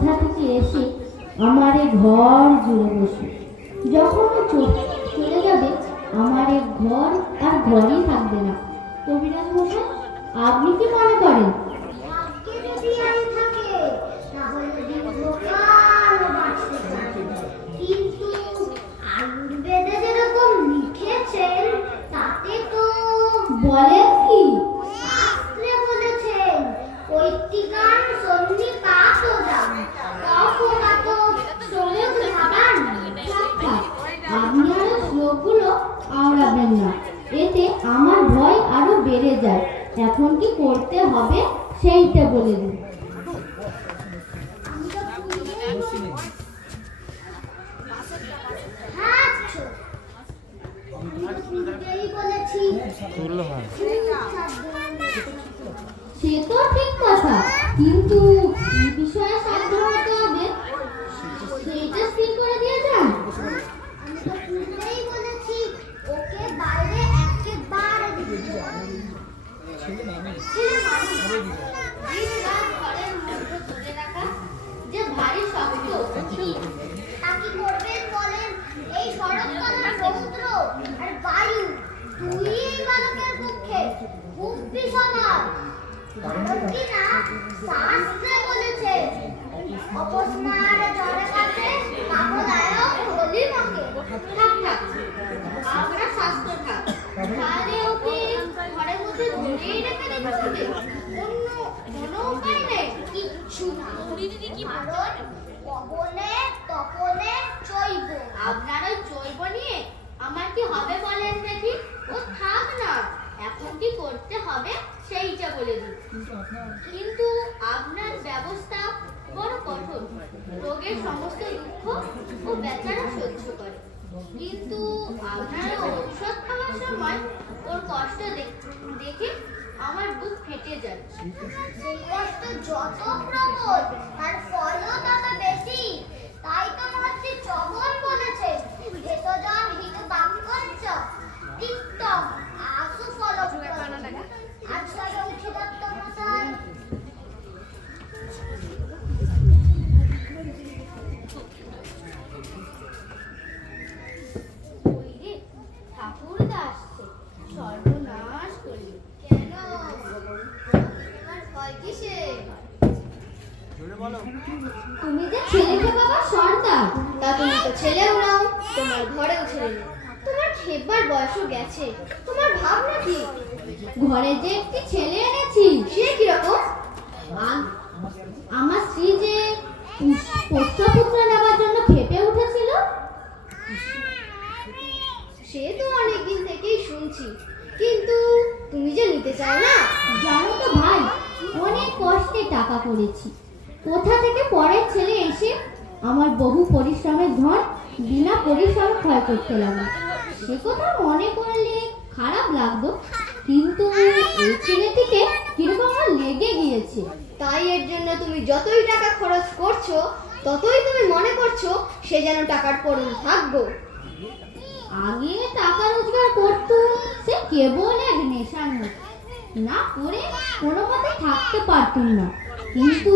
কোথা থেকে এসে আমার এ ঘর জুড়ে বসে। যখন চলে যাবে আমার এ ঘর আর ঘরই থাকবে না। কবিরাজ মশাই, আপনি কি মনে করেন? কিন্তু আয়ুর্বেদে যেরকম লিখেছেন তাতে তো বলেন কি? শাস্ত্রে বলেছেন পৈত্তিকান সন্নিপাতজাম তফাত শ্রমেত ভাবান। আপনি আরো শ্লোকগুলো আওড়াবেন না, এতে আমার ভয় আরো বেড়ে যায়। এখন কি করতে হবে সেইটা বলে দিন। সে তো ঠিক কথা, কিন্তু কি বিষয়ে সাধ্য হতে হবে সেইটা স্থির করে দিয়ে যান। ওকে বাইরে একেবারে দিতে হবে। যে ভারী শক্ত তাকে করবেন বলেন এই শরৎকালের রৌদ্র আর বায়ু দুই বালকের পক্ষে খুব বিষণার। কারণ কি না শাস্ত্রে বলেছে অপস্নার জলে কাছে কামদায়ক হোলি মাকে। আমরা স্বাস্থ্য থাক তাহলে ওকে ঘরের মধ্যে ধরেই রেখে দিতে অন্য কোনো উপায় নেই। কিচ্ছু না, কারণ পবনে তপনে চৈব। আপনার ওই জৈব নিয়ে আমার কি হবে বলেন দেখি? ও থাক না, এখন কি করতে হবে সেইটা বলে দিন। কিন্তু আপনার ব্যবস্থা বড় কঠোর, রোগের সমস্ত দুঃখ ও বেচারা সহ্য করে, কিন্তু আপনার ঔষধ খাওয়ার সময় ওর কষ্ট দেখে আমার বুক ফেটে যায়। সেই কষ্ট যত প্রবল তার ফলও তত বেশি। তাই তো মহর্ষি চবন বলেছে ভেষজন হিত বাক্যঞ্চ তিক্তম আশু ফলপ্রদম। আজকাল উঠি দত্ত মশাই ঠাকুরদা আসছে, সর্বনাশ করলি। কেন তোমার ভয় কিসে? তুমি যে ছেলেকে বাবা সর্দার, তা তুমি তো ছেলেও নাও, তোমার ঘরেও ছেলে নেই। তোমার খেপবার বয়সও গেছে, তোমার ভাবনা কি? ঘরে যে একটি ছেলে এনেছি। সে কিরকম? আমার স্ত্রী যে পুত্র নেওয়ার জন্য খেপে উঠেছিল। সে তো অনেকদিন থেকেই শুনছি, কিন্তু তুমি যে নিতে চাও না। জানো তো ভাই, অনেক কষ্টে টাকা করেছি, কোথা থেকে পরের ছেলে এসে আমার বহু পরিশ্রমের ধন বিনা পরিশ্রমে ক্ষয় করতে লাগলো। সে কথা মনে করলে খারাপ লাগতো, কিন্তু এই ছেলেটিকে কিরকম আমার লেগে গিয়েছে। তাই এর জন্য তুমি যতই টাকা খরচ করছো ততই তুমি মনে করছো সে যেন টাকার পরন থাকবো। আগে টাকা রোজগার করতো, সে কেবল এক নেশার মতো, না করে কোনো মতে থাকতে পারতুম না। কিন্তু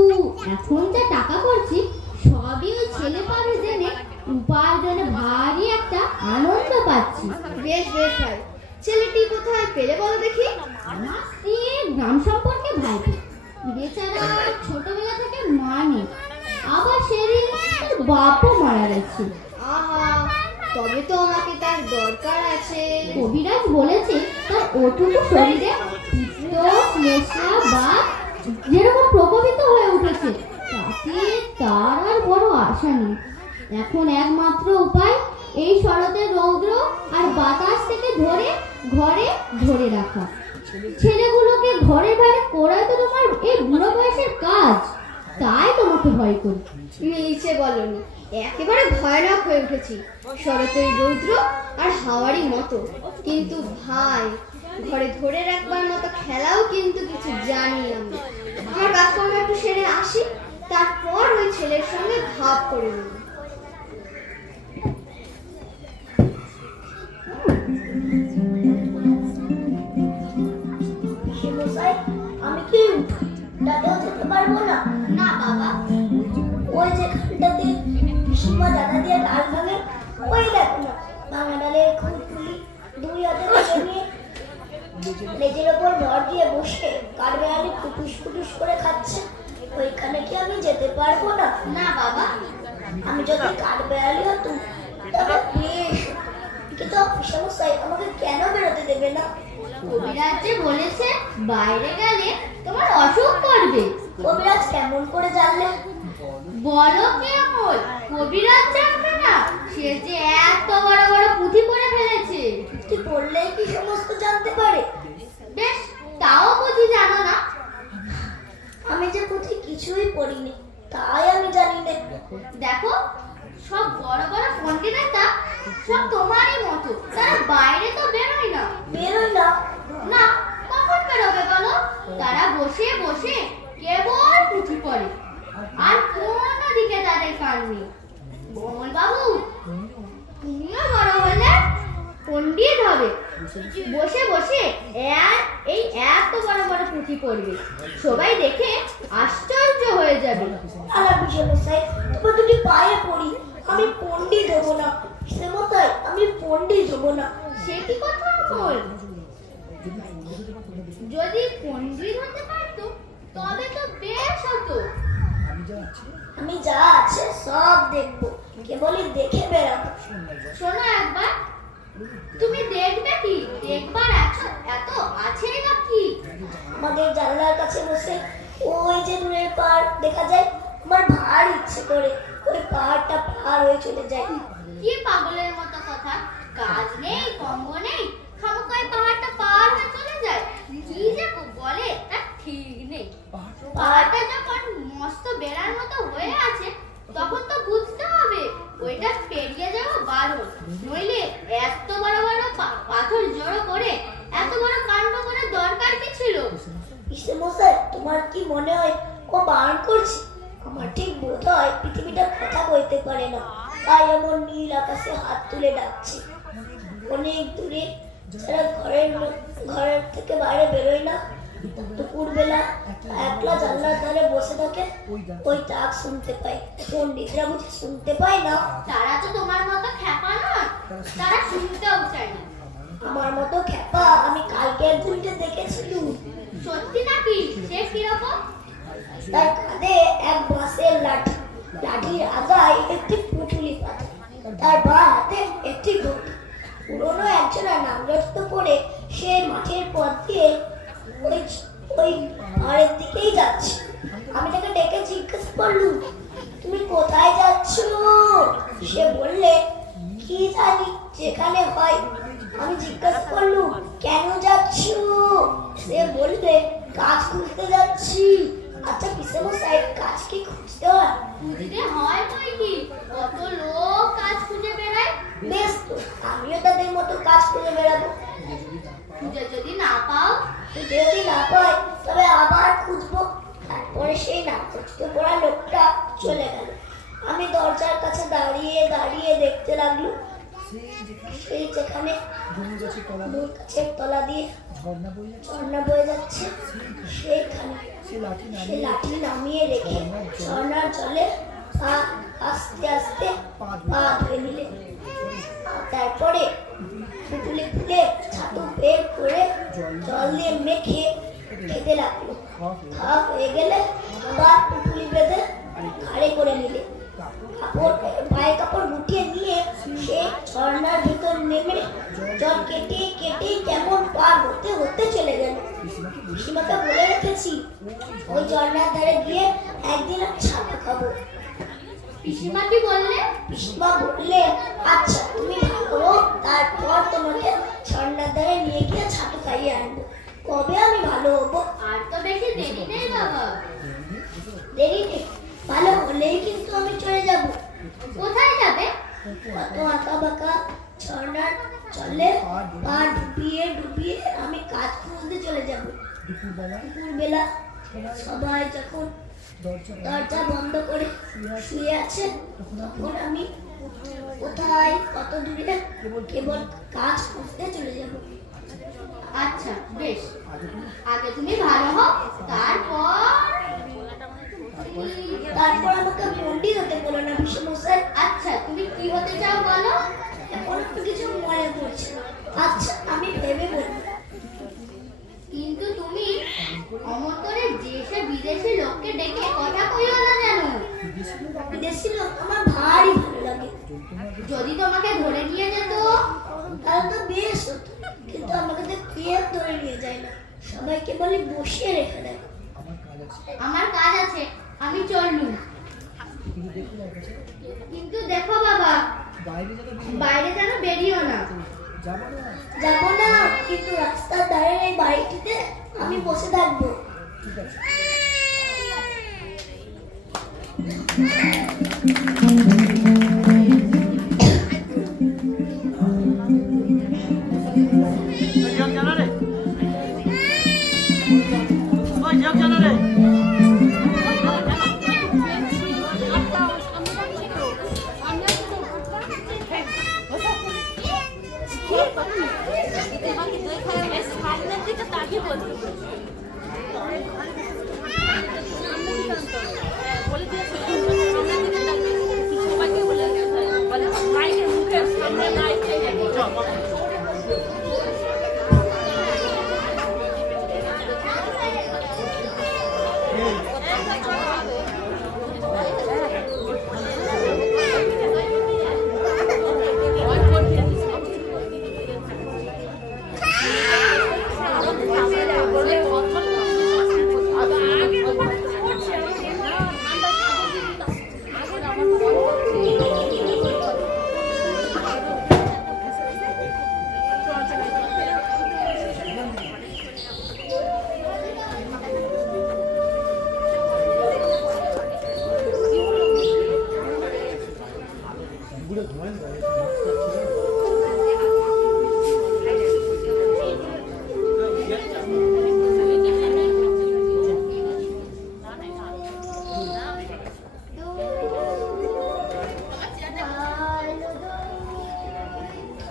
এখন যা টাকা করছি সবই ওই ছেলে পাবে জেনে উপার্জনে ভারী একটা আনন্দ পাচ্ছি। বেশ বেশ ভাই, ছেলেটি কোথায় পেলে বলো দেখি? আমার স্ত্রী গ্রাম সম্পর্কে ভাইবে, বেচারা ছোটবেলা থেকে মা নেই, আবার সেদিন তার বাপও মারা গেছে। আহা, তবে তো আমাকে তার দরকার আছে। কবিরাজ বলেছে তার ওটুকু শরীরে পিত্ত শ্লেষ্মা বা যেরকম প্রকোপিত হয়ে উঠেছে, তাতে তার আর বড় আশা নেই। এখন একমাত্র উপায় এই শরতের রৌদ্র আর বাতাস থেকে ধরে ঘরে ধরে রাখা। ছেলেগুলোকে ঘরের বাইরে করাই তো তোমার এই বুড়ো বয়সের কাজ, তাই তোমাকে ভয় করি। মিছে বলনি, একেবারে ভয়ানক হয়ে উঠেছি শরতের রৌদ্র আর হাওয়ারই মতো। কিন্তু ভাই, ঘরে ধরে রাখবার মতো খেলাও কিন্তু কিছু জানি আমি। আমার কাজকর্ম একটু সেরে আসি, তারপর ওই ছেলের সঙ্গে ভাব করে নেব। আমি কি দাদাও যেতে পারবো না? না বাবা, ওই কাঠবেড়ালের খুঁটগুলি দুই হাতে তুলে নিয়ে লেজের ওপর ভর দিয়ে বসে কাঠবেড়ালি কুটুস কুটুস করে খাচ্ছে। ওইখানে কি আমি যেতে পারবো না? না বাবা, আমি যদি কাঠবেড়ালি হতাম তবে বেশ হতো। কিন্তু অফিসমশাই আমাকে কেন বেরোতে দেবে না? কবিরাজ যে বলেছে বাইরে গেলে তোমার অসুখ করবে। কবিরাজ কেমন করে জানলে? বলো কি আমল, কবিরাজ জানবে না? সে যে এত বড় বড় পুঁথি করে ফেলেছে। তুই পড়লেই কি সমস্ত জানতে পারে? বেশ, তাও বুঝি জানো না? আমি যে পুঁথি কিছুই পড়িনি, তাই আমি জানি না। দেখো, সব বড় বড় পণ্ডিতেরা সব তোমারই মতো, তারা বাইরে তো বেরোয় না। বেরোই না? না, কখন বেরোবে বলো? তারা বসে বসে কেবল পুঁথি পড়ে, আর কোনো দিকে তাদের কান নেই। বল বাবু, তুমিও বড় হলে পণ্ডিত হবে, বসে বসে এই এত বড় বড় পুঁথি পড়বে, সবাই দেখে আশ্চর্য হয়ে যাবে। আলা বিষমশাই, তোমার দুটি পায়ে পড়ি, আমি পণ্ডিত হবো না। বিষমশাই, আমি পণ্ডিত হবো না। সে কি কথা বল? যদি পণ্ডিত হতে পারতো তবে তো বেশ হতো। আমি যা আছে সব দেখবো, কেবলই দেখে বেড়াবো। শোনো একবার, তুমি দেখবে কি? দেখবার এত আছেই না কি? আমাদের জানলার কাছে বসে ওই যে দূরের পাহাড় দেখা যায়, আমার ভার ইচ্ছে করে ওই পাহাড়টা পার হয়ে চলে যায়। কি পাগলের মতো কথা! কাজ নেই, কম্ব নেই, খামোকায় পাহাড়টা পার হয়ে চলে যায়। কি যে বলে তার ঠিক নেই। পাহাড়টা যখন মস্ত বেড়ার মতো হয়ে আছে, তখন তো বুঝতে হবে ওইটা পেরিয়ে যাওয়া বারণ। নইলে এত বড় বড় পাথর জড়ো করে এত বড় কাণ্ড করার দরকার কি ছিল? বিষমশাই, তোমার কি মনে হয় ও বারণ করছে? আমার ঠিক বোধ হয় পৃথিবীটা কথা বলতে পারে না, তাই এমন নীল আকাশে হাত তুলে ডাকছে। অনেক দূরে যারা ঘরের থেকে বাইরে বেরোয় না, দুপুরবেলা একলা জানলার ধারে বসে থাকে, ওই ডাক শুনতে পায়। পণ্ডিতরা বুঝি শুনতে পায় না? তারা তো তোমার মতো খ্যাপা নয়, তারা শুনতেও চায় না। আমার মতো খ্যাপা আমি কালকে একজনকে দেখেছিলুম। সত্যি নাকি? সে কিরকম? তার কাঁধে এক বাঁশের লাঠি, লাঠির আগায় একটি পুঁটুলি পাতা, তার বাঁ হাতে একটি ঘটি। পুরনো একজনের নামরত্ন পরে সে মাঠের পথ দিয়ে ওই পাহাড়ের দিকেই যাচ্ছে। আমি তাকে ডেকে জিজ্ঞেস করলুম, তুমি কোথায় যাচ্ছ? সে বললে, কি জানি, যেখানে হয়। আমি জিজ্ঞেস করলুম, কেন যাচ্ছ? সে বললে, কাজ খুঁজতে যাচ্ছি। আচ্ছা বিষমশাই, কাজ কি খুঁজতে হয়? খুঁজতে হয় বই কি, কত লোক কাজ খুঁজে বেড়ায়। বেশ তো, আমিও তাদের মতো কাজ খুঁজে বেড়াবো। খুঁজে যদি না পাও? যদি না পাই তবে আবার খুঁজবো। তারপরে সেই না খুঁজতে পড়া লোকটা চলে গেল। আমি দরজার কাছে দাঁড়িয়ে দাঁড়িয়ে দেখতে লাগলুম, সেই যেখানে মূল গাছের তলা দিয়ে ঝর্ণা বয়ে যাচ্ছে, সেইখানে সে লাঠি নামিয়ে রেখে ঝর্ণার জলে আস্তে আস্তে পা ধুয়ে নিলে। তারপরে পুটুলি খুলে ছাতু বের করে জল দিয়ে মেখে খেতে লাগলো। খাওয়া হয়ে গেলে আবার পুটুলি বেঁধে ঘাড়ে করে নিলে। পায়ে কাপড় গুটিয়ে নিয়ে সে ঝর্ণার ভিতর নেমে জল কেটে কেটে কেমন পার হতে হতে চলে গেল। পিসিমাকে বলে রেখেছি, ওই ঝর্ণার ধারে গিয়ে একদিন ছাতু খাবো। পিসিমা কি বললে? পিসিমা বললে, আচ্ছা তুমি ভালো, তারপর তোমাকে ঝর্ণার ধারে নিয়ে গিয়ে ছাতু খাইয়ে আনবো। কবে আমি ভালো হবো? আর তো বেশি দেরি নেই বাবা। দেরি নেই, ভালো হলেই কিন্তু আমি চলে যাব। কোথায় যাবে? কত আঁকা বাঁকা ঝর্ণার জলে পা ডুবিয়ে ডুবিয়ে আমি কাজ খুঁজতে চলে যাব। দুপুরবেলা সবাই যখন দরজা বন্ধ করে শুয়ে আছে, তখন আমি কোথায় কত দূরে কেবল কাজ খুঁজতে চলে যাব। আচ্ছা বেশ, আগে তুমি ভালো হও, তারপর আমাকে পণ্ডিত হতে বলো না বিষমশাই। আচ্ছা তুমি কি হতে চাও বলো? এখন তেমন কিছু মনে পড়ছে না। আচ্ছা আমি ভেবে বলি। কিন্তু তুমি অমর্তনের দেশে বিদেশি লোককে ডেকে কথা কইও না যেন। বিদেশি লোক আমার ভারী ভালো লাগে। যদি তোমাকে ধরে নিয়ে যেত? তাহলে তো বেশ হতো, কিন্তু আমাকে তো কেউ ধরে নিয়ে যায় না, সবাইকে বলে বসিয়ে রেখে দেয়। আমার কাজ আছে, আমি চললুম। কিন্তু দেখো বাবা, বাইরে যেন বেরিও না। যাবো না, কিন্তু রাস্তার ধারের এই বাড়িটিতে আমি বসে থাকবো।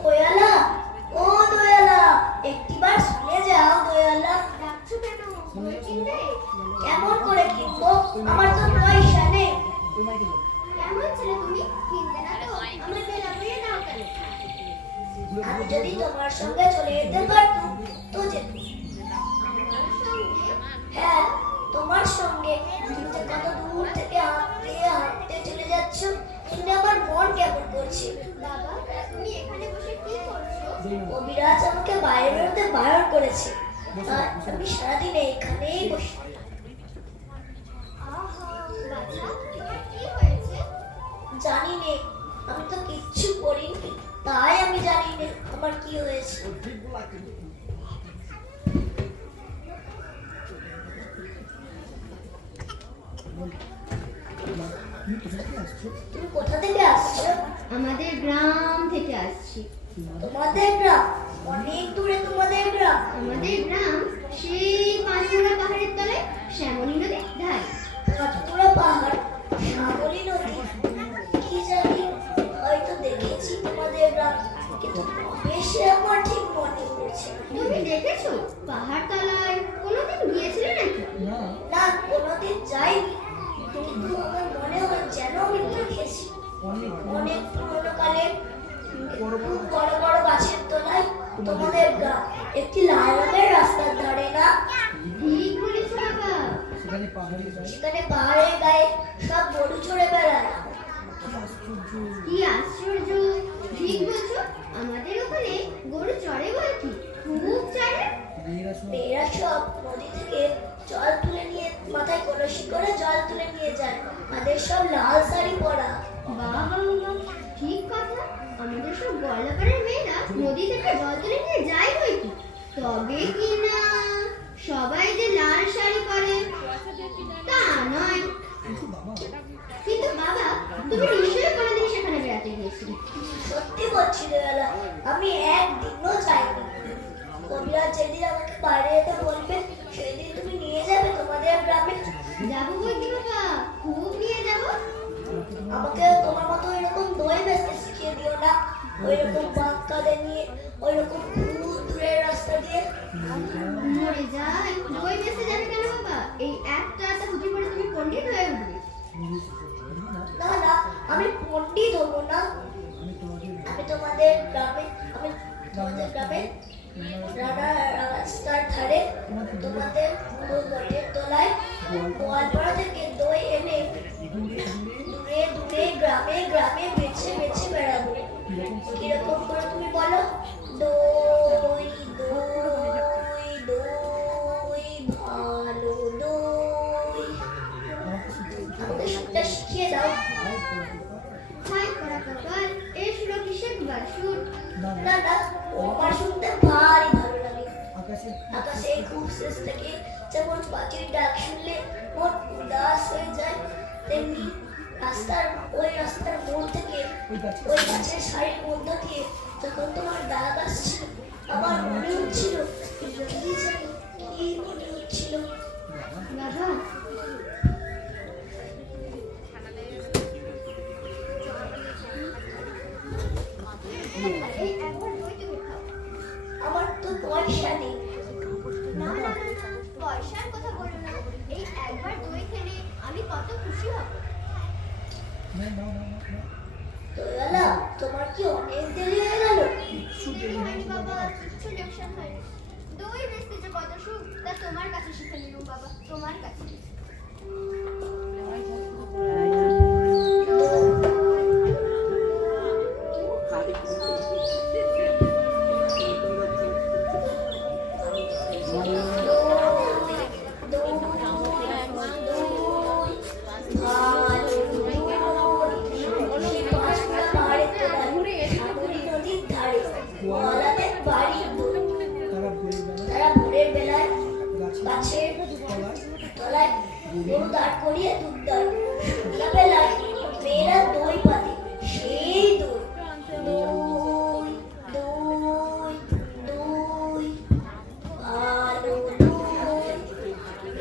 দয়ালা, ও দয়ালা, একটিবার শুনে যাও দয়ালা। ডাকছো কেন? বই কিনবে? কেমন করে কিনবো? আমার তো পয়সা নেই। কেমন ছেলে তুমি? কিনবে না তো? আমার বেলা বইয়ে দাও কেন? আমি যদি তোমার সঙ্গে চলে যেতে পারতাম তো যেত। আমার সঙ্গে? হ্যাঁ, তোমার সঙ্গে। তুমি যে কত দূর থেকে হাঁটতে হাঁটতে চলে যাচ্ছ, শুনে আমার মন কেমন করছে। বাবা, তুমি এখানে বসে কি করছো? কবিরাজ আমাকে বাইরে বেরোতে বারণ করেছে, তাই আমি সারাদিন এইখানেই বসে। আহা, বাচ্চা, তোমার কি হয়েছে? জানি নে, আমি তো কিচ্ছু করিনি, তাই আমি জানি নে আমার কি হয়েছে। তুমি কোথা থেকে আসছো? আমাদের গ্রাম থেকে আসছি। তোমাদের গ্রাম? অনেক দূরে তোমাদের গ্রাম। আমাদের গ্রাম সেই পাঁচমোড়া পাহাড়ের তলায় শ্যামলী নদীর ধারে। পাথুরা পাহাড়, শ্যামলী নদী, কি জানি, হয়তো দেখেছি তোমাদের গ্রাম, কিন্তু বেশি আমার ঠিক মনে পড়ছে না। তুমি দেখেছো পাহাড় তলায়? কোনোদিন গিয়েছিলে নাকি? না, কোনোদিন যাইনি, কিন্তু আমার মনে হয় যেন আমি দেখেছি। অনেক পুরোনো কালে খুব বড় বড় গাছের তলায় তোমাদের গ্রাম, একটি লাল রঙের রাস্তার ধারে না? ঠিক বলেছো বাবা। সেখানে পাহাড়ের গায়ে সব গরু চড়ে বেড়ায়। কি আশ্চর্য! ঠিক বলছো, আমাদের ওখানে গরু চড়ে বল কি, খুব চড়ে। মেয়েরা সব নদী থেকে জল তুলে নিয়ে, মাথায় কলসি করে জল তুলে নিয়ে যায়, তাদের সব লাল শাড়ি পরা। বাবা, ঠিক কথা। আমাদের সব গলাপাড়ার মেয়েরা নদী থেকে জল তুলে নিয়ে যায় বই কি, তবে কি না সবাই যে লাল শাড়ি পরে তা নয়। কিন্তু বাবা, তুমি নিশ্চয়ই কোনোদিন সেখানে বেড়াতে গিয়েছিলে। সত্যি বলছি দয়ালা, আমি একদিনও যাইনি। কবিরাজ যেদিন আমাকে বাইরে যেতে বলবে, সেদিন তুমি নিয়ে যাবে তোমাদের গ্রামে। যাবো বই কি বাবা, খুব নিয়ে যাবো। আমাকে তোমার মতো এরকম দই বেচতে শিখিয়ে দিও না, ওইরকম বাঁকাদের নিয়ে, ওইরকম খুব দূরের রাস্তা দিয়ে। মরে যাই, বই বেঁচে যাবে কেন বাবা? এই একটা হুজুর পরে তুমি পণ্ডিত হয়ে উঠবে। না না, আমি পণ্ডিত হবো না, আমি তোমাদের তোমাদের গ্রামে রাস্তার ধারে তোমাদের বটের তলায় গোয়ালপাড়া থেকে দই এনে দূরে দূরে গ্রামে গ্রামে বেছে বেছে বেড়াবো। কিরকম করে তুমি বলো? দই দই দই ভালো দই। আমাকে সুরটা শিখিয়ে দাও। হাই করা কপাল, এই সুর কি শেখবার সুর? না না, ও আমার শুনতে ভারী ভালো লাগে। আকাশে খুব শেষ থেকে যেমন পাখির ডাক শুনলে মন উদাস হয়ে যায়, তেমনি রাস্তার মোড় থেকে ওই গাছের সারির মধ্য দিয়ে যখন তোমার ডাক আসছিল, আমার মনে হচ্ছিল কি জানি কি মনে হচ্ছিল। রাধা, এই একবার দই তুমি খাও। আমার তো পয়সা নেই। না না না না, পয়সার কথা বলো না। এই একবার দই খেলে আমি কত খুশি হব। দয়ালা, তোমার কি অনেক দেরি হয়ে গেল? দেরি হয়নি বাবা, কিচ্ছু লোকসান হয়নি। দই বেচতে যে কত সুখ, তা তোমার কাছে শিখে নিলাম বাবা, তোমার কাছে। তারা ভোরের বেলায় গাছের তলায় গরু দাঁড় করিয়ে দুধ দেয়। সন্ধ্যা বেলায় মেয়েরা দই পাতে, সেই দই দই দই দই ভালো দই।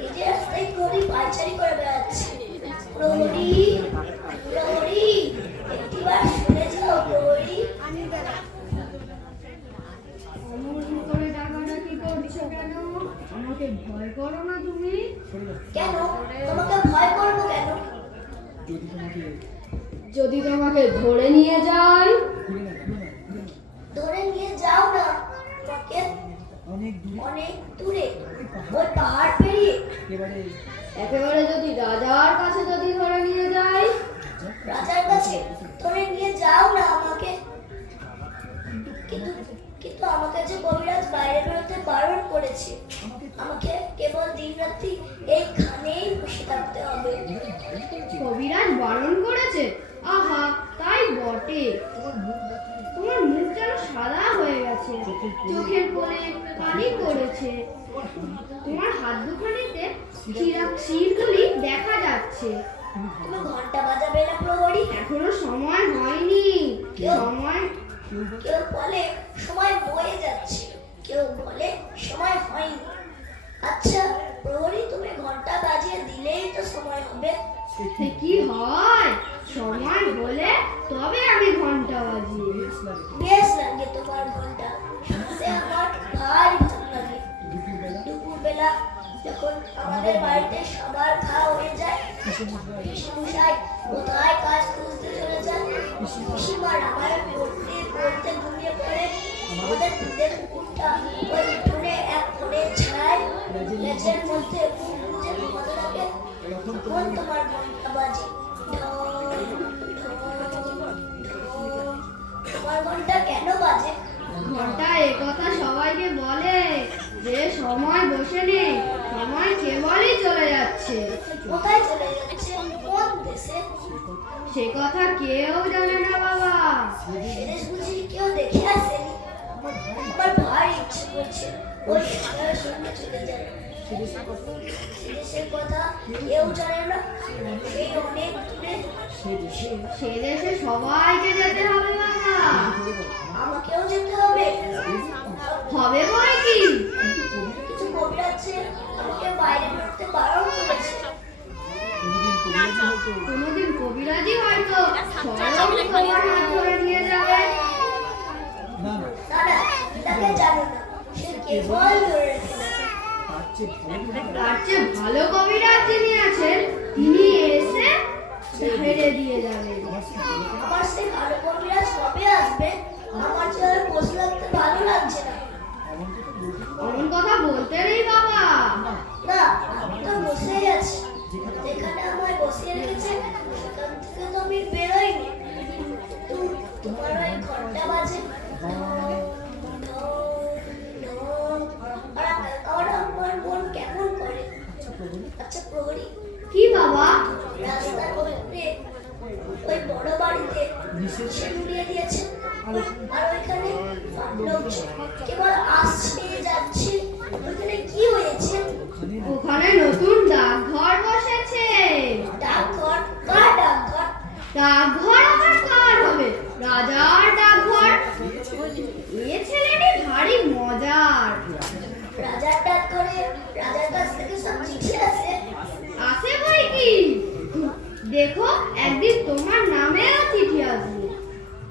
এই যে রাস্তায় প্রহরী পায়চারি করে বেড়াচ্ছে। প্রহরী প্রহরী, একটিবার শুনে যাও প্রহরী। অমন করে ডাকাডাকি করছো কেন? আমাকে ভয় করো না তুমি? কেন? তোমাকে ভয় করবো কেন? যদি তোমাকে ধরে নিয়ে যাই? ধরে নিয়ে যাও না তোমাকে অনেক দূরে, ওই পাহাড় পেরিয়ে। একেবারে যদি রাজার কাছে যদি ধরে নিয়ে যাই? রাজার কাছে ধরে নিয়ে যাও না আমাকে। কিন্তু কিন্তু আমাকে যে কবিরাজ বাইরে বেরোতে বারণ করেছে। আমাকে কেবল দিন রাত্রি এইখানেই বসে থাকতে হবে। কবিরাজ বারণ করেছে? আহা, তাই বটে। তোমার মুখ যেন সাদা হয়ে গেছে, চোখের কোণে পানি পড়েছে, তোমার হাত দুখানিতে শিরগুলি দেখা যাচ্ছে। তুমি ঘন্টা বাজাবে না প্রহরী? এখনো সময় হয়নি। কেউ সময় বলে সময় বয়ে যাচ্ছে, কেউ বলে সময় হয়নি। আচ্ছা প্রহরী, তুমি ঘন্টা বাজিয়ে দিলেই তো সময় হবে। সে কি হয়? সময় হলে তবে আমি ঘন্টা বাজিয়ে। বেশ লাগে তোমার ঘন্টা, শুনতে আমার ভারী ভালো লাগে। দুপুরবেলা যখন আমাদের বাড়িতে সবার খাওয়া হয়ে যায়, পিসিমশাই কোথায় কাজ খুঁজতে চলে যায়, পিসিমা রামায়ণ পড়তে পড়তে ঘুমিয়ে পড়ে। আমাদের দুধের কুকুরটা ওই উঠোনে এক কোণে ছায় লেজের মধ্যে মুখ গুঁজে ঘুমাতে থাকে। তখন তোমার ঘন্টা বাজে, ঢং ঢং ঢং। তোমার ঘন্টা কেন বাজে? ঘন্টা একথা সবাইকে বলে যে সময় বসে নেই, সময় কেবলই চলে যাচ্ছে। কোথায় চলে যাচ্ছে? কোন দেশে? সে কথা কেউ জানে না বাবা। সেদেশ বুঝি কেউ দেখে আসেনি? আমার ভারী ইচ্ছে করছে ওই দেশের সঙ্গে চলে যায়। সেদেশের কথা কেউ জানে না, সেই অনেক দূরে। সে দেশে সবাইকে যেতে হবে বাবা। আমাকেও যেতে হবে। হবে বই কি? কিছু কবিরাজ আমাকে বাইরে বেরোতে বারণ করেছে। কোনোদিন কবিরাজি হয়তো স্বয়ং তোমার হাত ধরে নিয়ে যাবে। না না, তাকে জানো না, সে কেবল ধরে রেখে গেছে। তার চেয়ে ভালো কবিরাজ যিনি আছেন, তিনি এসে ছেড়ে দিয়ে যাবেন। আমার সেই ভালো কবিরাজ কবে আসবে? আমার যে আর বসে থাকতে ভালো লাগছে না। অমন কথা বলতে নেই বাবা। না, আমি তো বসেই আছি। যেখানে আমায় বসিয়ে রেখেছে সেখান থেকে তো আমি বেরোইনি। কিন্তু তোমার ওই ঘন্টা বাজে আর আমার মন কেমন করে। আচ্ছা প্রহরী, কি বাবা? রাস্তার ওপরে ওই বড় বাড়িতে সেগুলিয়ে দিয়েছে আর ওইখানে লোকজন কেবল আসছে যাচ্ছে, ওইখানে কি হয়েছে? ওখানে নতুন ডাকঘর বসেছে। ডাকঘর? কার ডাকঘর? ডাকঘর আবার কার হবে? রাজার ডাকঘর। এ ছেলেটি ভারী মজার। রাজার ডাকঘরে রাজার কাছ থেকে সব চিঠি আসে? আসে বই কি? দেখো একদিন তোমার নামেও চিঠি আসবে।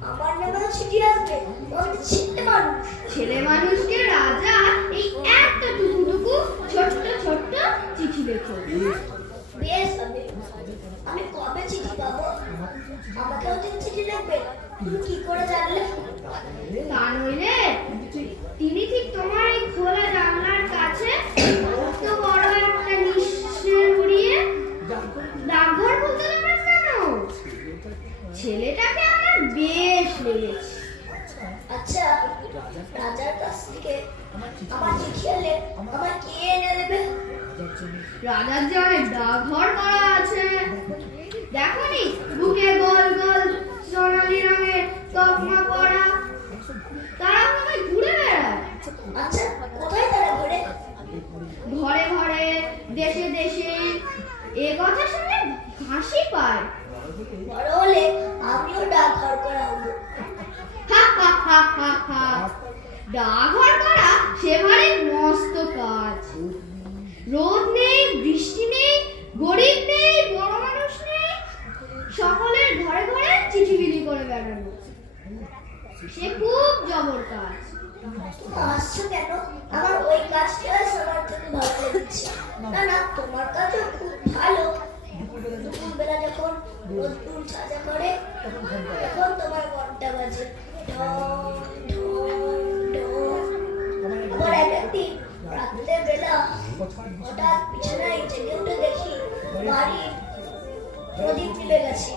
আমার নামেও চিঠি আসবে? আমি তো ছেলে মানুষ। ছেলে মানুষকে রাজা এই একটা টুকু ছোট্ট ছোট্ট চিঠি লেখো। বেশ হবে। আমি কবে চিঠি পাবো? আমাকেও দিন চিঠি লিখবে? তুমি কি করে জানলে? তা নইলে তিনি ঠিক তোমার এই খোলা জানলার কাছে কত বড় একটা নিঃশ্বাস উড়িয়ে ডাকঘর বলতে দেবেন কেন? ছেলেটাকে আমার বেশ লেগেছে। আচ্ছা, রাজার কাছ থেকে আমার চিঠি এলে আমার কে এনে দেবে? রাজার যে অনেক ডাকঘর করা আছে, দেখোনি বুকে গোল গোল সোনালি রঙের তকমা পরা, তারা সবাই ঘুরে বেড়ায়। আচ্ছা, কোথায় তারা ঘুরে? ঘরে ঘরে দেশে দেশে। এ কথা শুনে হাসি পায়। বড় হলে আমিও ডাকঘর করা হবো। হা হা হা হা হা। ডাকঘর করা সে ভারী মস্ত কাজ। রোদ নেই, বৃষ্টি নেই, গরিব নেই, বড় মানুষ নেই, সকলের ঘরে ঘরে চিঠি বিলি করে বেড়ানো সে খুব জবর কাজ। আসছো কেন? আমার ওই কাজটা সবার থেকে ভালো লেগেছে। না না, তোমার কাজও খুব ভালো। দুপুরবেলা যখন রোদ্দুর ছাজা করে তখন তোমার ঘন্টা বাজে ঢং ঢং ঢং। আবার একদিন রাত্রের বেলা হঠাৎ বিছানায় জেগে উঠে দেখি বাড়ির প্রদীপ নিভে গেছে।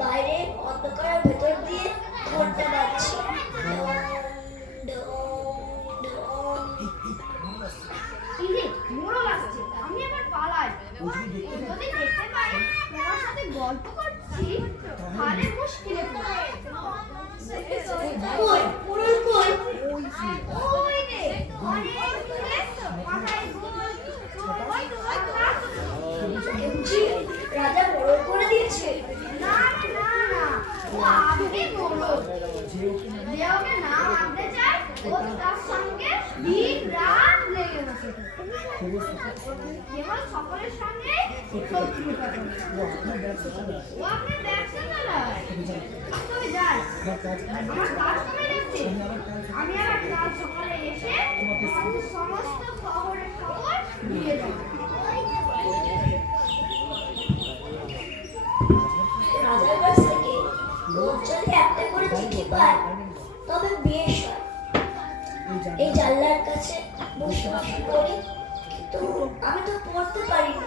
বাইরে অন্ধকারের ভেতর দিয়ে ঘন্টা বাজছে ঢং ঢং ঢং। এই রে, মোড়ল আসছে, আমি এবার পালাই। যদি দেখতে পাই তোমার সাথে গল্প করছি তাহলে মুশকিলে পড়বো। কই মোড়ল কই? ওই রে, অনেক দূরে, মাথায় গোল, ওই তো, ওই তো। বুঝি রাজা মোড়ল করে দিয়েছে? না না না, ও আপনি মোড়ল। যে ওকে না মানতে চায় ও তার সঙ্গে দিন রাত লেগে বসে থাকে। কেবল সকলের সঙ্গে শত্রুতা করে। ও আপনার ব্যবসা চালায়। তবে যাই, আমার কাজ কমে যাচ্ছে। আমি আবার কাল সকালে এসে তোমাকে সমস্ত খবরের খবর দিয়ে দেবো। রাজার কাছ থেকে রোজ যদি একটা করে চিঠি পায় তবে বেশ হয়। এই জানলার কাছে বসে বসে পড়ি, কিন্তু আমি তো পড়তে পারি না।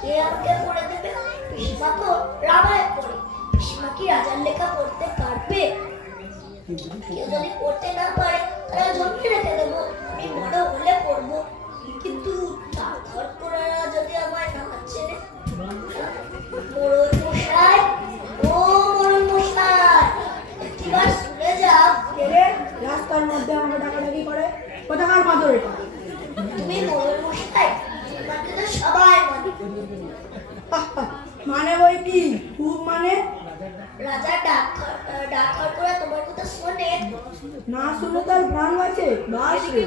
কে আমাকে পড়ে দেবে? পিসিমা তো রামায়ণ পড়ে। পিসিমা কি রাজার লেখা পড়তে পারবে? কেউ যদি পড়তে না পারে তারা জমিয়ে রেখে দেবো, আমি বড় হলে পড়বো। কিন্তু ডাকঘর করারা যদি আমায় না চেনে? মোড়ল মশাই, ও মোড়ল মশাই, একটিবার শুনে যাও। এরে রাস্তার মধ্যে আমাকে ডাকাডাকি করে, কোথাকার মাদর এটা? তুমি মোড়ল মশাই, তোমাকে তো সবাই মানে। মানে বই কি? খুব মানে? রাজা ডাকঘর করে তোমার কথা শোনে। না শুনে তার প্রাণ আছে? বাস রে,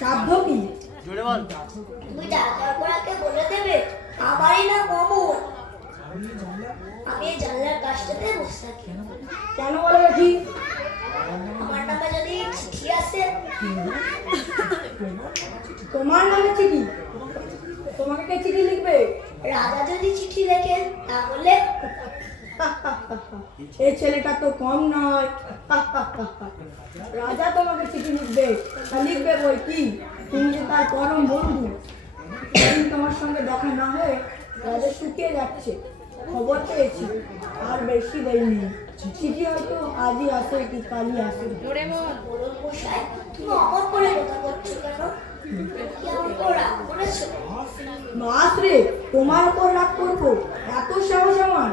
সাধ্য কি? তুমি ডাকঘর করাকে বলে দেবে আমারই না অমর। আমি এই জানলার কাছটাতে বসে থাকি। কেন বলে দেখি? আমার নামে যদি চিঠি আসে, তোমার নামে চিঠি? তোমাকে কে চিঠি লিখবে? রাজা যদি চিঠি লেখেন তাহলে এই ছেলেটা তো কম নয়। রাজা তোমাকে চিঠি লিখবে, তা লিখবে বই কি? তুমি যে তার পরম বন্ধু। সেদিন তোমার সঙ্গে দেখা না হয়ে রাজা শুকিয়ে যাচ্ছে, খবর পেয়েছি। আর বেশি দেরি নেই, চিঠি হয়তো আজই আসে কি কালই আসে। বলুন মশাই, তুমি অমর করে কথা করছো কেন? কি আমার উপর রাগ করেছো? বাস রে, তোমার উপর রাগ করবো? এত সাহস আমার?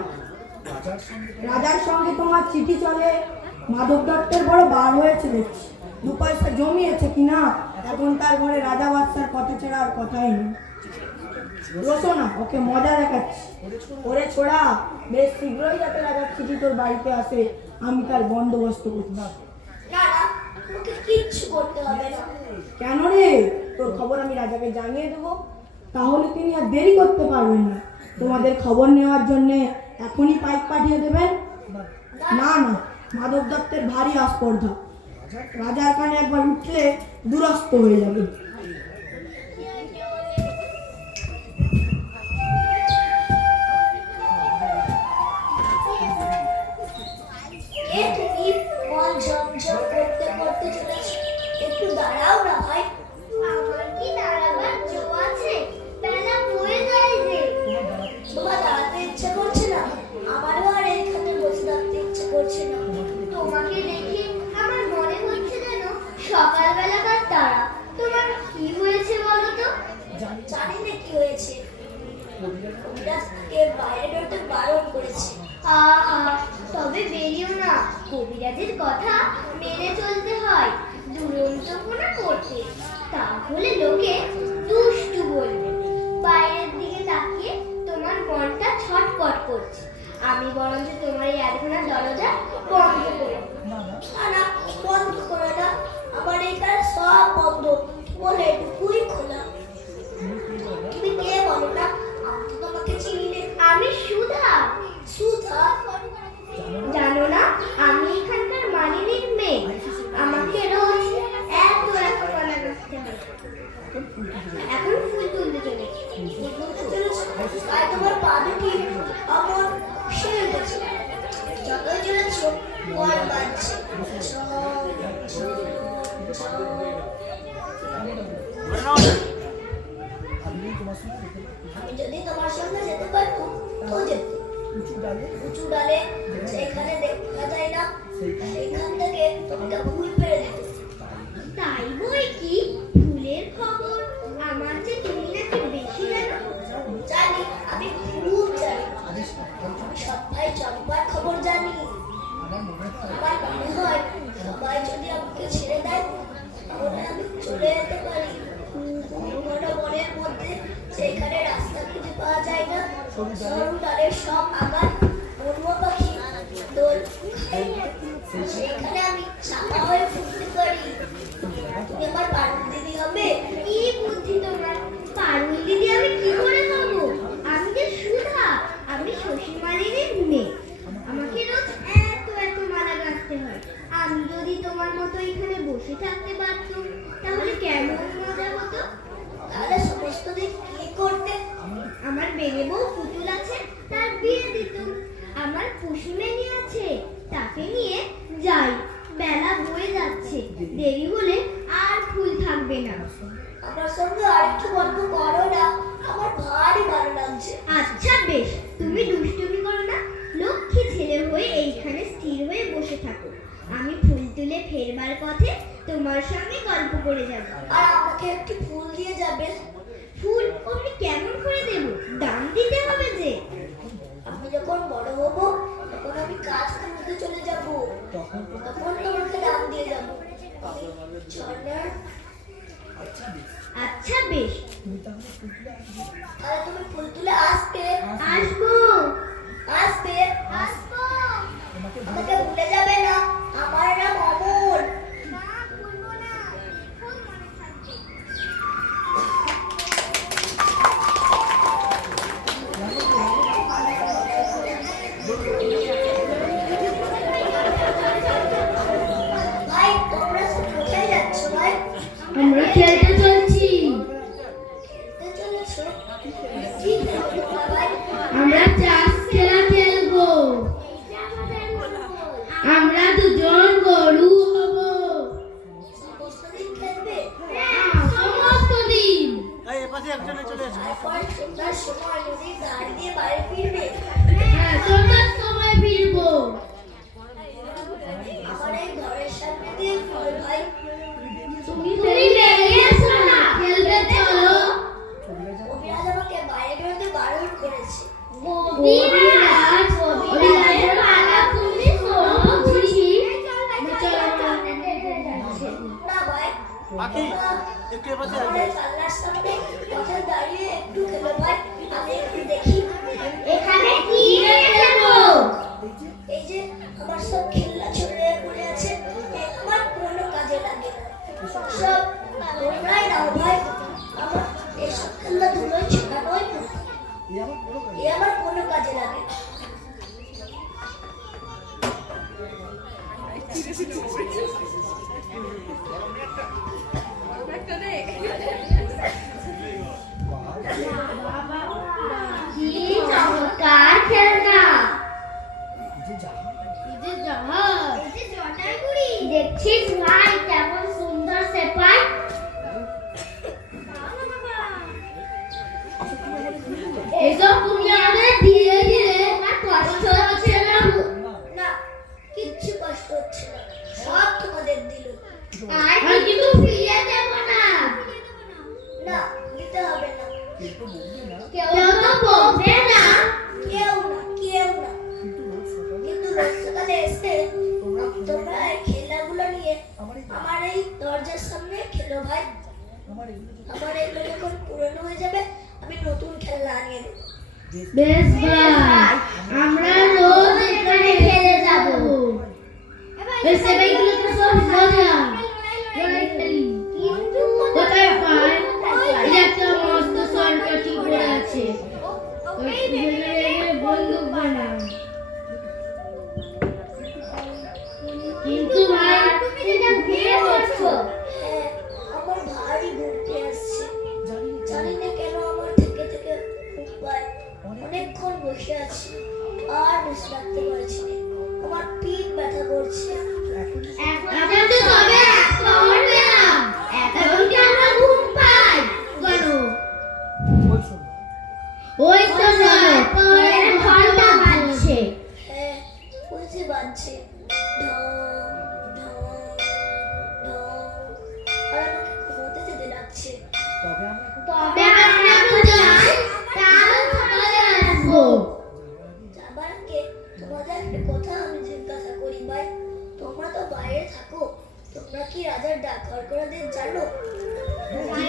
রাজার সঙ্গে তোমার চিঠি চলে, মাধব দত্তের বড় বার হয়েছে দেখছি। 2 পয়সা জমিয়েছে কিনা, এখন তার ঘরে রাজা বাদশার কথা ছাড়া আর কথাই নেই। রোসো না, ওকে মজা দেখাচ্ছি। ওরে ছোড়া, বেশ শীঘ্রই যাতে রাজার চিঠি তোর বাড়িতে আসে, আমি তার বন্দোবস্ত করতে। না না, তোমাকে কিচ্ছু করতে হবে না। কেন রে? তোর খবর আমি রাজাকে জানিয়ে দেবো, তাহলে তিনি আর দেরি করতে পারবেন না। তোমাদের খবর নেওয়ার জন্য এখনই পাইক পাঠিয়ে দেবেন। না না, মাধব দত্তের ভারী আস্পর্ধা, রাজার কানে একবার উঠলে দুরস্ত হয়ে যাবে। এ তুমি মন ঝমঝম করতে করতে চলেছো, একটু দাঁড়াও না ভাই। আমার কি দাঁড়াবার জো আছে? বেলা হয়ে যায় যে। তোমার দাঁড়াতে ইচ্ছে করছে না? আমারও আর এইখানে বসে থাকতে ইচ্ছে করছে না। তোমাকে দেখে আমার মনে হচ্ছে যেন সকালবেলাকার তারা। তোমার কি হয়েছে বলো তো? জানি না কি হয়েছে, কবিরাজকে বাইরে বেরোতে বারণ করেছে। আহা, তবে বেরিও না। কবিরাজের কথা মেনে চলতে হয়, দুরন্তপনা করতে, তাহলে লোকে দুষ্টু বলবে। বাইরের দিকে তাকিয়ে তোমার মনটা ছটপট করছে। আমি বরঞ্চ তোমার এই আধখানা দরজা বন্ধ করে দেব। না না, বন্ধ করো না, আমার এখানে সব বন্ধ, বলে এটুকুই খোলা। তুমি কে বলো না? আমি তো তোমাকে চিনি না। আমি সুধা। সুধা? জানো না, আমি এখানকার মালিনীর মেয়ে। আমাকে রোজ এত মালা গাঁথতে হয়। এখন ফুল তুলতে চলেছি। তাই তোমার পা দুটি আমার খুশি হয়ে গেছে। যতই চলেছ বল বাজছে। আমি যদি তোমার সঙ্গে যেতে পারতাম তো যেত। উঁচু ডালে যেখানে দেখা যায় না, সেখান থেকে তোমাকে ফুল পেড়ে দিত। তাই বই কি? ফুলের খবর আমার যে তুমি নাকি বেশি জানো। জানি, আমি খুব জানি। আমি সবাই চম্পার খবর জানি। আমার মনে হয় সবাই যদি আমাকে ছেড়ে দেয়, তাহলে আমি চলে যেতে পারি কোনো বনের মধ্যে, সেখানে রাস্তা খুঁজে পাওয়া যায় না। সরু ডালের সব আগান বন্য পাখি দোল খায়, সেখানে আমি চাপা হয়ে ফুটতে পারি। তুমি আমার পারুল দিদি হবে। কি বুদ্ধি তোমার! পারুল দিদি আমি কি করে হবো? আমি যে সুধা, আমি শশী মালিনীর মেয়ে। আমাকে রোজ এত মালা গাঁথতে হয়। আমি যদি তোমার মতো এখানে বসে থাকতে পারতাম, তাহলে কেমন মজা হতো। তাহলে সমস্ত দিন কি করতে? আমার বেনে বউ পুতুল আছে, তার বিয়ে দিতুম। আমার কুসুমেনি আছে, তাকে নিয়ে যাই। বেলা বয়ে যাচ্ছে, দেরি হলে আর ফুল থাকবে না। আমার সঙ্গে আরেকটু গল্প করো না, আমার ভারী ভালো লাগছে। আচ্ছা বেশ, তুমি দুষ্টুমি করো না। লক্ষ্মী ছেলে হয়ে এইখানে স্থির হয়ে বসে থাকো। আমি ফুল তুলে ফেরবার পথে তোমার সঙ্গে গল্প করে যাব। আর আমাকে একটু ফুল দিয়ে যাবে। ফুল আমি কেমন করে দেব? দাম দিতে হবে যে। আমি যখন বড় হব, তখন আমি কাজ করতে চলে যাব, তখন তোমাকে দাম দিয়ে যাব। ঝর্ণার আচ্ছা বেশ, তাহলে তুমি ফুল তুলে আসবে। আসবো। আসবে। আমাকে ভুলে যাবে না, আমার নাম অমর। ভাই, তোমরা সব কোথায় যাচ্ছ ভাই? আমরা খেলতে চলছি। খেলতে চলেছো? কি খেলছো তোমরা ভাই? আমরা চাষ খেলা খেলবো। আমার এই জানলার সামনে কোথায় দাঁড়িয়ে একটু খেলো ভাই, আমি একটু দেখি। এখানে কি রেখেছো? এই যে আমার সব খেলনা ছড়িয়ে পড়ে আছে, এ আমার কোনো কাজে লাগে না। সব তোমরাই নাও ভাই, আমার এইসব খেলনা ধুলোয় ছেঁকানোই পড়ে। এ আমার কোনো কাজে লাগে না। কি চমৎকার খেলনা! দেখছিস ভাই কেমন সুন্দর সেপাই? এসব তুমি আমাদের ধীরে ধীরে আর কষ্ট হচ্ছে না? না, কিচ্ছু কষ্ট হচ্ছে না, সব তোমাদের দিল। আর কিন্তু ফিরিয়ে দেব না। না, দিতে হবে না। কেউ তো বলবে না। কেউ না, কেউ না। কিন্তু রোজ সকালে এসে তোমরা এই খেলনাগুলো নিয়ে আমার এই দরজার সামনে খেলো ভাই। আমার এগুলো যখন পুরনো হয়ে যাবে, আমি নতুন খেলনা আনিয়ে দেবো। বেশ ভাই, আমরা রোজ এখানে খেলে যাব। এই সেবাইগুলো তো সব মজা। লড়াই খেলি। কিন্তু কোথায় পাই? এই যে একটা মস্ত সরকারি পড়ে আছে। ওই বন্দুক বানাও। কিন্তু ভাই তুমি যেটা ঘুরে করছো। হ্যাঁ, আমার ভারী ঘুরতে আসছে। জানি না কেন আমার থেকে থেকে খুব পায়। অনেকক্ষণ বসে আছি, আর বসে থাকতে পারছি না। আমার পিঠ ব্যথা করছে। এখন তো তবে পাওয়ার পেলাম। এখন কি আমরা ঘুম পাই? কেন? ওই সময় পরের ঘন্টা বাজছে। হ্যাঁ, ওই যে বাজছে ঢং ঢং ঢং, আর আমাকে ঘুমোতে যেতে লাগছে। তবে আমরা তো যাই, কাল সকালে আসবো। যাবার আগে তোমাদের একটা কথা আমি জিজ্ঞাসা করি ভাই, তোমরা তো বাইরে থাকো, তোমরা কি রাজার ডাক করাদের জানো?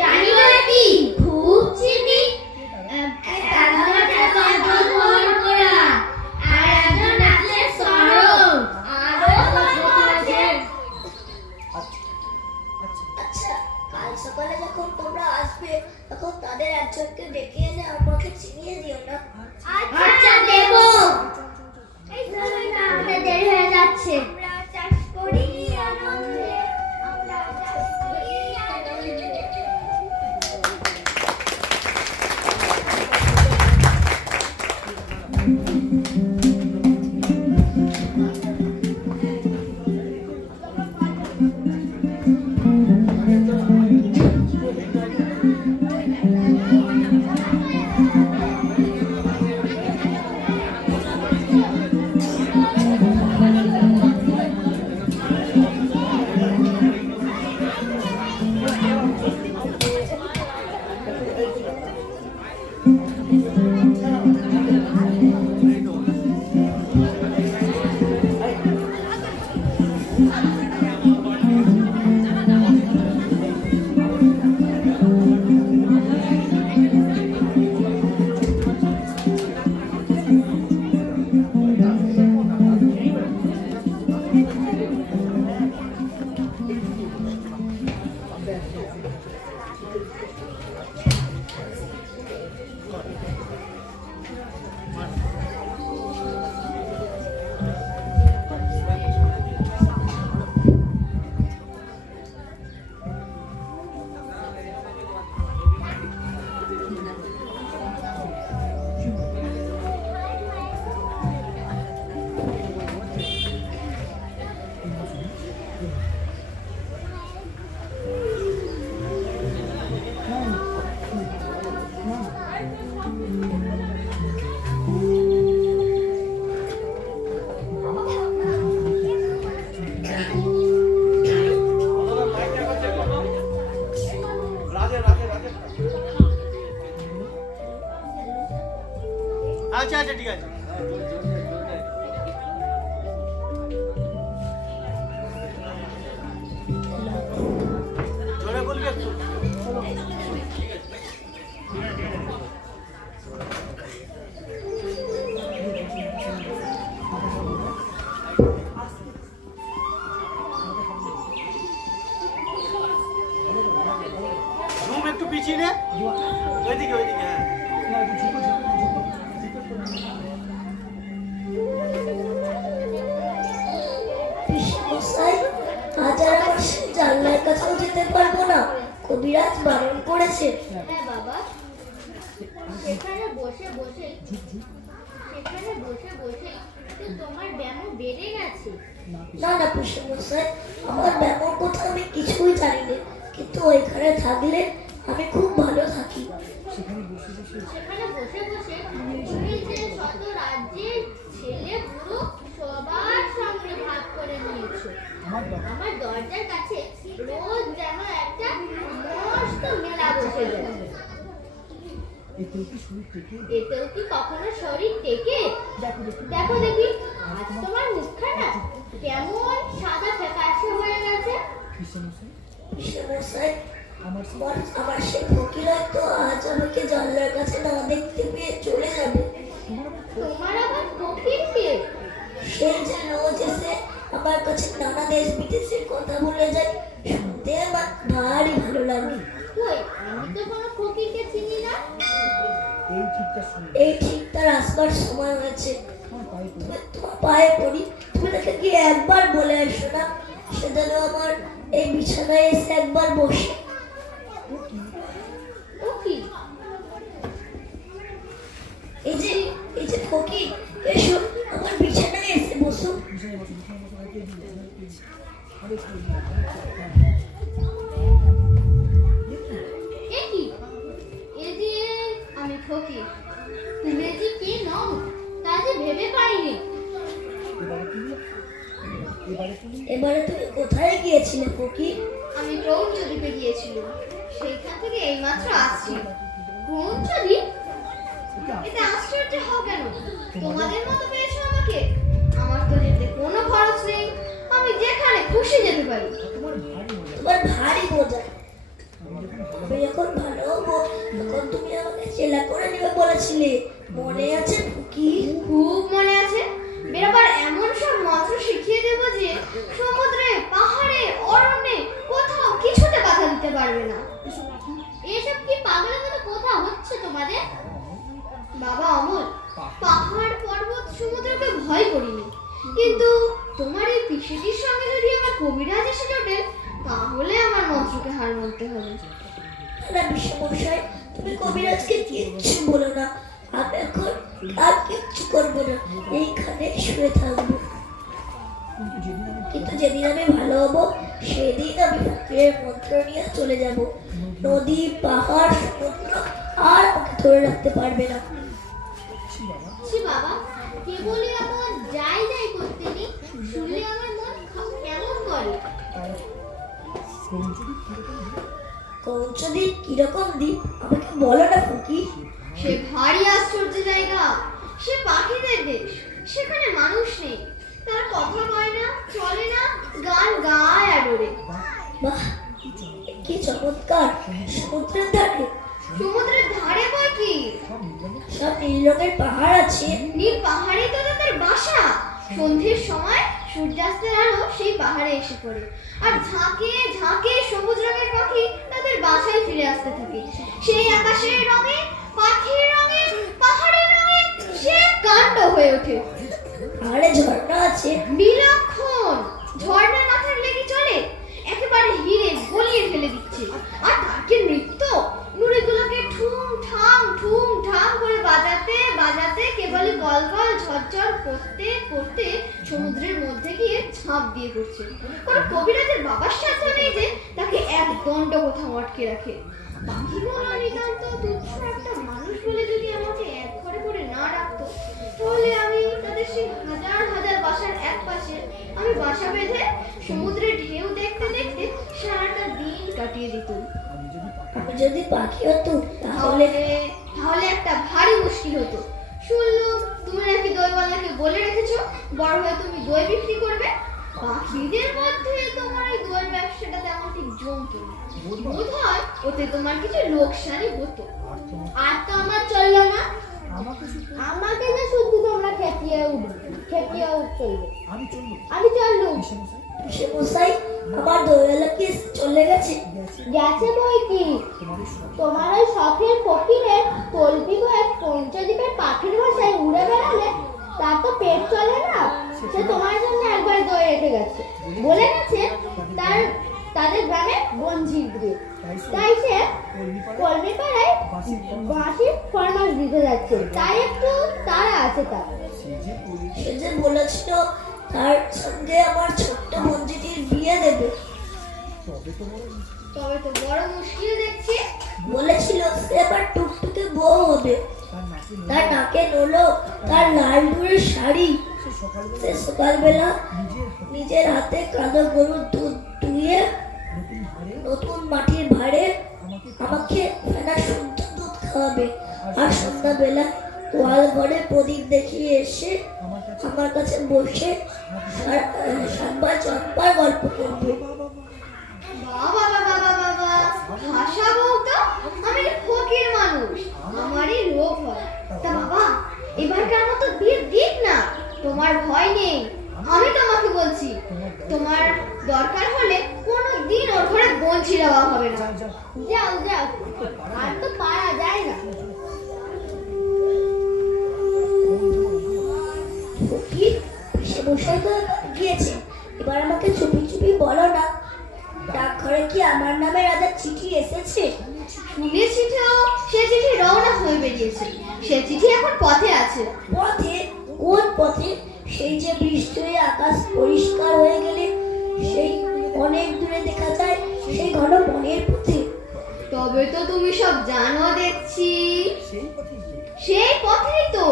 জানি মানে কি? খুব চিনি। একজন আছে কন্ট্রোল করা, আর একজন আছে সরব, আরো কত আছে। আচ্ছা, কাল সকালে যখন তোমরা আসবে, তখন তাদের একজনকে ডেকে এনে আমাকে চিনিয়ে দিও না। আচ্ছা দেবো। এই চলো না, আমাদের দেরি হয়ে যাচ্ছে। আমরা চাষ করি আনন্দে, আমরা চাষ করি আনন্দে। আচ্ছা আচ্ছা ঠিক আছে। জোরে বলবি একটু। পারবো না, কবিরাজ বারণ করেছে। হ্যাঁ বাবা, সেখানে বসে বসে তো তোমার ব্যায়াম বেড়ে গেছে। না না পিসেমশাই, আমার ব্যাপার কথা আমি কিছুই জানি না, কিন্তু ওইখানে থাকলে আমি খুব ভালো থাকি। সেখানে বসে তুমি যে শত রাজ্যের ছেলে পুরো সবার সঙ্গে ভাগ করে নিয়েছো। আমার দরজার কাছে রোজ যেন একটা মস্ত মেলা বসে যায়। এতেও কি কখনো শরীর টেকে? দেখো দেখি, আজ তোমার মুখখানা কেমন সাদা ফ্যাকাশে হয়ে গেছে। পিসেমশাই, আমার সে ফকিরা তো আজ আমাকে জানলার কাছে না দেখতে পেয়ে চলে যাবে। তোমার আবার ফকির কে? সেই যে রোজ এসে আমার কাছে নানা দেশ বিদেশের কথা বলে যায়, শুনতে আমার ভারী ভালো লাগে। কই, আমি তো কোনো ফকিরকে চিনি না। এই ঠিক তার আসবার সময় হয়েছে। তোমার পায়ে পড়ি, তুমি তাকে গিয়ে একবার বলে আসো না, সে যেন আমার এই বিছানায় এসে একবার বসে। ও কি? এই যে ফকির, এসো আমার বিছানায় এসে বসো। এ কি? এ যে আমি ফকির, তুমি যে কে নও তা যে ভেবে পাইনি। এবারে তুমি কোথায় গিয়েছিলে ফকির? আমি ক্রৌঞ্চদ্বীপে গিয়েছিলাম, সেইখান থেকে এইমাত্র আসছি। ক্রৌঞ্চদ্বীপ? এতে আশ্চর্য হও কেন? তোমাদের মতো পেয়েছো আমাকে? আমার তো যেতে কোনো খরচ নেই, আমি যেখানে খুশি যেতে পারি। তোমার ভারী বোঝা। আমি যখন ভালো হবো তখন তুমি আমাকে চেলা করে নেবে বলেছিলে, মনে আছে ফকির? খুব মনে আছে। বেরোবার এমন সব মন্ত্র শিখিয়ে দেব যে সমুদ্রে, পাহাড়ে, অরণ্যে কোথাও কিছুতে বাধা দিতে পারবে না। এসব কি পাগলের মতো কথা হচ্ছে তোমাদের? বাবা অমল, পাহাড়, পর্বত, সমুদ্রকে ভয় করিনি, কিন্তু তোমার এই পিসিটির সঙ্গে যদি আমার কবিরাজ এসে জোটে, তাহলে আমার মন্ত্রকে হার মানতে হবে। না বিশ্বমশাই, তুমি কবিরাজকে কিচ্ছু বলো না, আমি এখন আর কিচ্ছু করবো না, এইখানে শুয়ে থাকবো। কিন্তু যেদিন আমি ভালো হবো সেদিন আমি ফকিরের মন্ত্র নিয়ে চলে যাব। নদী, পাহাড়, সমুদ্র আর আমাকে ধরে রাখতে পারবে না। ছি বাবা, কেবলই এমন যাই যাই করতে নেই, শুনলে আমার মন কেমন করে। কৌঞ্চদ্বীপ কিরকম দ্বীপ আমাকে বলো না ফকির। সে ভারী আশ্চর্য জায়গা, সে পাখিদের দেশ, সেখানে মানুষ নেই, তারা কথা কয় না, চলে না, গান গায় আর ওড়ে। বাহ, কি চমৎকার! সমুদ্রের ধারে সমুদ্রের ধারে বই কি? সব নীল রঙের পাহাড় আছে। নীল পাহাড়ে তো তাদের বাসা। সন্ধ্যের সময় সূর্যাস্তের আলো সেই পাহাড়ে এসে পড়ে, আর ঝাঁকে ঝাঁকে সবুজ রঙের পাখি তাদের বাসায় ফিরে আসতে থাকে। সেই আকাশের রঙে, পাখির রঙে, পাহাড়ের রঙে সে কাণ্ড হয়ে ওঠে। পাহাড়ে ঝর্ণা আছে। বিলক্ষণ! ঝর্ণা না থাকলে কি চলে? একেবারে হিরে গলিয়ে ফেলে দিচ্ছে। আর তাকে নৃত্য, নুড়িগুলোকে ঠুম ঠাম করে বাজাতে বাজাতে কেবলই গলগল ঝরঝর করতে করতে সমুদ্রের মধ্যে গিয়ে ঝাঁপ দিয়ে পড়ছে। কোনো কবিরাজের বাবার সাথে নেই যে তাকে এক দণ্ড কোথাও আটকে রাখে। পাখিগুলো নিতান্ত তুচ্ছ একটা মানুষ বলে যদি আমাকে এক ঘরে করে না রাখতো, তাহলে আমি তাদের সেই হাজার হাজার বাসার এক পাশে আমি বাসা বেঁধে সমুদ্রের ঢেউ দেখতে দেখতে সারাটা দিন কাটিয়ে দিতাম। আমি যদি পাখি হতো তাহলে তাহলে একটা ভারী মুশকিল হতো। শুনলাম তুমি নাকি দইওয়ালাকে বলে রেখেছো বড় হয়ে তুমি দই বিক্রি করবে। পাখিদের মধ্যে তোমার এই দই ব্যবসাটা তেমন ঠিক জমতো না। বোধ হয় ওতে তোমার কিছু লোকসানই হতো। আর তো আমার চললো না, আমাকে যে শুধু তোমরা খেপিয়ে চলবে। আমি চললুম। সে মশাই, আমার দইওয়ালা কি চলে গেছে? গেছে বই কি, তোমার ওই শখের ফকিরের তল্পি হয়ে পঞ্চদ্বীপের পাখির ভাষায় উড়ে বেড়ালে তার তো পেট চলে না। সে তোমার জন্য একবার দই রেখে গেছে, বলে গেছে তাদের গ্রামে গঞ্জির দিবে। তাই সে কলমি পাড়ায় বাঁশির ফরমাস দিতে যাচ্ছে, তাই একটু তাড়া আছে তার। সে যে বলেছিল তার সঙ্গে আমার ছোট্ট মঞ্জিটির বিয়ে দেবে। তবে তো বড় মুশকিল দেখছি। বলেছিল সে আবার টুকটুকে বউ হবে। তার নাকে নোলো, তার লাল ডুরের শাড়ি। সে সকালবেলা নিজের হাতে কালো গরুর দুধ দুয়ে নতুন মাটির ভাঁড়ে আমাকে ফেনা শুদ্ধ দুধ খাওয়াবে। আর সন্ধ্যাবেলা গোয়াল ঘরে প্রদীপ দেখিয়ে এসে আমার কাছে বসে সাম্বা চম্পার গল্প করবে। বাবা বাবা বাবা বাবা, ভাষা বউ তো। আমি ফকির মানুষ, আমারই রোগ হয়। তা বাবা, এবারকার মতো বিয়ে দিক না, তোমার ভয় নেই। আমি তোমাকে বলছি, তোমার দরকার হলে কোনোদিন ওর ঘরে বঞ্চি দেওয়া হবে না। যাও যাও, আর তো পারা যায় না। ফকির সে বসে তো গিয়েছে, এবার আমাকে চুপি চুপি বলো না, ডাকঘরে কি আমার নামে রাজার চিঠি এসেছে? শুনেছি তো সে চিঠি রওনা হয়ে বেরিয়েছে। সে চিঠি এখন পথে আছে। পথে? কোন পথে? সেই যে বৃষ্টি হয়ে আকাশ পরিষ্কার হয়ে গেলে সেই অনেক দূরে দেখা যায় সেই ঘন বনের পথে। তবে তো তুমি সব জানো দেখছি। সেই পথেই তো।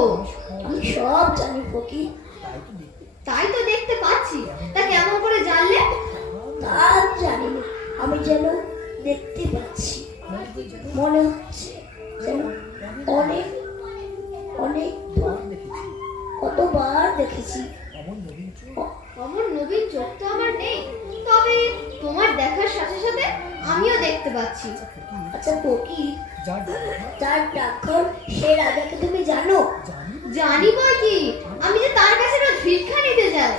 আমি সব জানি ফকির। তাই তো দেখতে পাচ্ছি। তা কেমন করে জানলে? তা জানি না, আমি যেন দেখতে পাচ্ছি। মনে হচ্ছে যেন অনেক অনেক কতবার দেখেছি। অমন নবীন চোখ তো আমার নেই, তবে তোমার দেখার সাথে সাথে আমিও দেখতে পাচ্ছি। আচ্ছা ফকির, যার ডাকঘর সে রাজাকে তুমি জানো? জানি বই কি, আমি যে তার কাছে রোজ ভিক্ষা নিতে যাই।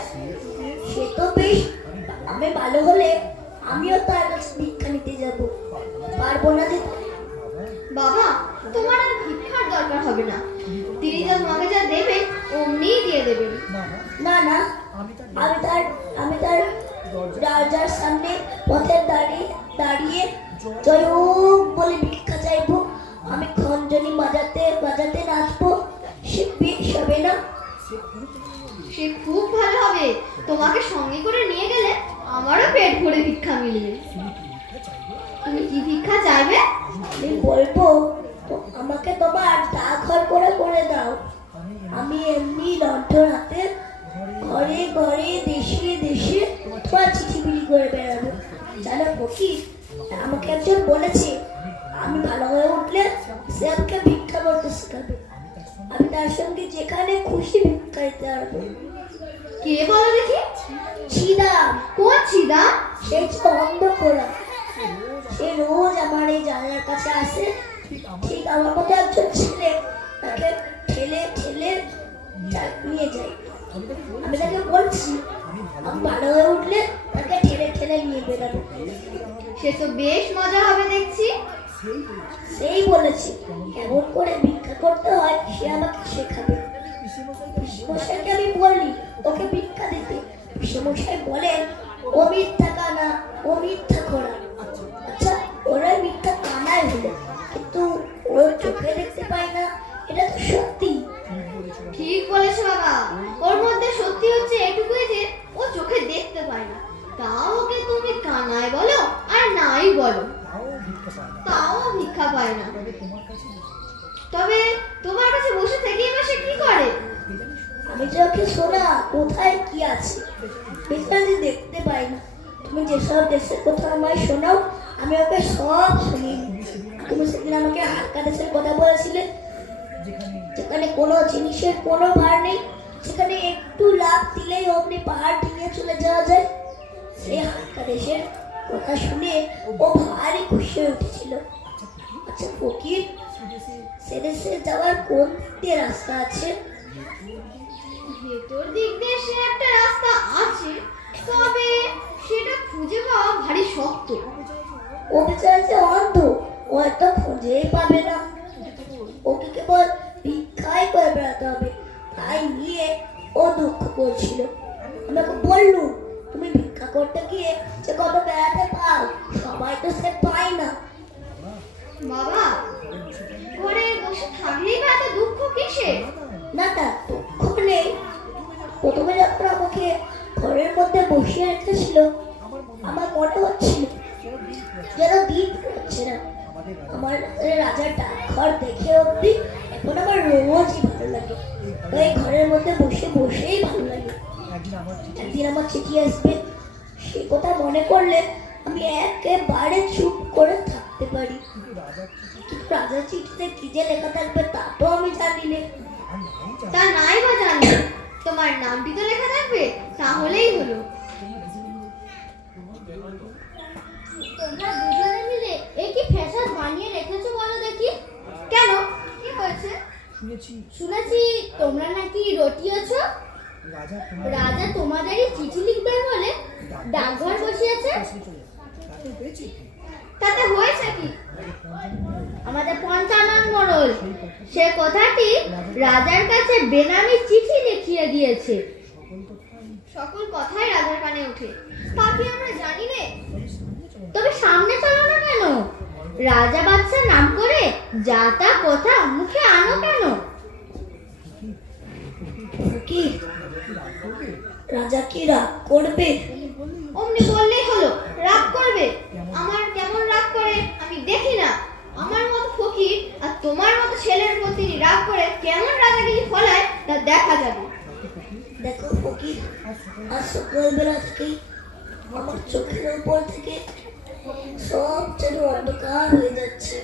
সে তো বেশ, আমি ভালো হলে আমিও তার কাছে ভিক্ষা নিতে যাব। পারবো না যে? বাবা, তোমার আর ভিক্ষার দরকার হবে না। তিনি যা তোমাকে যা দেবেন অমনিই দিয়ে দেবেন। না না, আমি তার দরজার সামনে পথে দাঁড়িয়ে জয় বলে ভিক্ষা চাইবো। আমি খঞ্জনি বাজাতে বাজাতে নাচবো। সে বেশ হবে না? সে খুব ভালো হবে। তোমাকে সঙ্গে করে নিয়ে গেলে আমারও পেট ভরে ভিক্ষা মিলবে। তুমি কি ভিক্ষা চাইবে? আমি বলবো তো আমাকে তোমার ডাকঘর করে করে দাও। আমি এমনি লণ্ঠন হাতে ঘরে ঘরে দেশে দেশে তোমার চিঠি বিলি করে বেড়াবো। জানো ফকির, আমাকে একজন বলেছে আমি ভালো হয়ে উঠলে সে আমাকে ভিক্ষা করতে শেখাবে। আমি তার সঙ্গে যেখানে খুশি ভিক্ষা দিতে পারবো। কে বলো দেখি? ছিদা। কোন ছিদা? সেই যে অন্ধ করা, সে রোজ আমার এই জানলার কাছে আসে। ঠিক আমার মতো একজন ছেলে তাকে ঠেলে ঠেলে নিয়ে যায়। আমি তাকে বলছি আমি ভালো হয়ে উঠলে তাকে ঠেলে ঠেলে নিয়ে বেরাবো। সে তো বেশ মজা হবে দেখছি। সেই বলেছে কেমন করে ভিক্ষা করতে হয় সে আমাকে শেখাবে। পিসেমশাইকে আমি বললি ওকে ভিক্ষা দিতে। পিসেমশাই বলেন ও মিথ্যা কানা, ও মিথ্যা খোড়া। আচ্ছা, ওরা মিথ্যা কানাই হলো, কিন্তু ওর চোখে দেখতে পাই না, এটা তো সত্যি। ঠিক বলেছো বাবা। ওর মধ্যে সত্যি হচ্ছে এটুকুই যে ও চোখে দেখতে পায় না। তাও ওকে তুমি কানাই বলো আর নাই বলো, তাও ভিক্ষা পায় না। তবে তোমার কাছে বসে থেকেই বা সে কি করে? আমি যে ওকে শোনা কোথায় কি আছে এটা যে দেখতে পাই না। তুমি যেসব দেশের কথা আমায় শোনাও আমি ওকে সব শুনি। তুমি সেদিন আমাকে হালকা দেশের কথা বলেছিলে, যেখানে কোনো জিনিসের কোনো ভার নেই, সেখানে একটু লাভ দিলেই অমনি পাহাড় ভেঙে চলে যাওয়া যায়। সেই হালকা দেশের কথা শুনে ও ভারী খুশি হয়ে উঠেছিল। আচ্ছা ফকির, সে দেশে যাওয়ার কোন দিক দিয়ে রাস্তা আছে? ভেতর দিক দিয়ে সে একটা রাস্তা আছে, তবে সেটা খুঁজে পাওয়া ভারী শক্ত। ও বেচারা যে অন্ধ, ও হয়তো খুঁজেই পাবে না। ওকে কেবল ভিক্ষাই করে বেড়াতে হবে, তাই নিয়ে ও দুঃখ করছিল। আমাকে বললু তুমি ভিক্ষা করতে গিয়ে যে কত বেড়াতে পাও, সবাই তো সে পায় না। বাবা, ঘরে বসে থাকলেই বা এত দুঃখ কিসে? না না, দুঃখ নেই। প্রথমে যখন আমাকে ঘরের মধ্যে বসিয়ে রেখেছিল, আমার মনে হচ্ছিল যেন দিন হচ্ছে না। আমার রাজার ডাকঘর দেখে অব্দি এখন আমার রোজই ভালো লাগে। ওই ঘরের মধ্যে বসে বসেই ভালো লাগে। একদিন আমার চিঠি আসবে, সে কথা মনে করলে আমি একেবারে চুপ করে থাকতে পারি। কিন্তু রাজার চিঠিতে কি যে লেখা থাকবে তা তো আমি জানি না। তা নাই বা জানি, তোমার নামটি তো লেখা থাকবে, তাহলেই হলো। তোমরা দুজনে মিলে এই কি ফ্যাশন বানিয়ে রেখেছো বলো দেখি? কেন, কি হয়েছে? শুনেছি তোমরা নাকি রটিয়েছো। রাজা তোমাদেরই চিঠি লিখবে বলে ডাকঘর বসিয়েছে। তাতে হয়েছে কি? আমাদের পঞ্চানন মোড়ল সে কথাটি রাজার কাছে বেনামি চিঠি লিখিয়ে দিয়েছে। সকল কথাই রাজার কানে ওঠে, তা কি আমরা জানি না? তবে সামনে চলো না কেন? রাজা বাচ্চার নাম করে যা তা কথা মুখে আনো কেন? কি রাজা কি রাগ করবে? অমনি বললেই হলো, রাগ করবে? আমার কেমন রাগ করে আমি দেখি না। আমার মতো ফকির আর তোমার মতো ছেলের প্রতি রাগ করে কেমন রাজাগিরি ফলায় তা দেখা যাবে। দেখো ফকির, আজ সকালবেলা থেকেই আমার চোখের উপর থেকে সব যেন অন্ধকার হয়ে যাচ্ছে।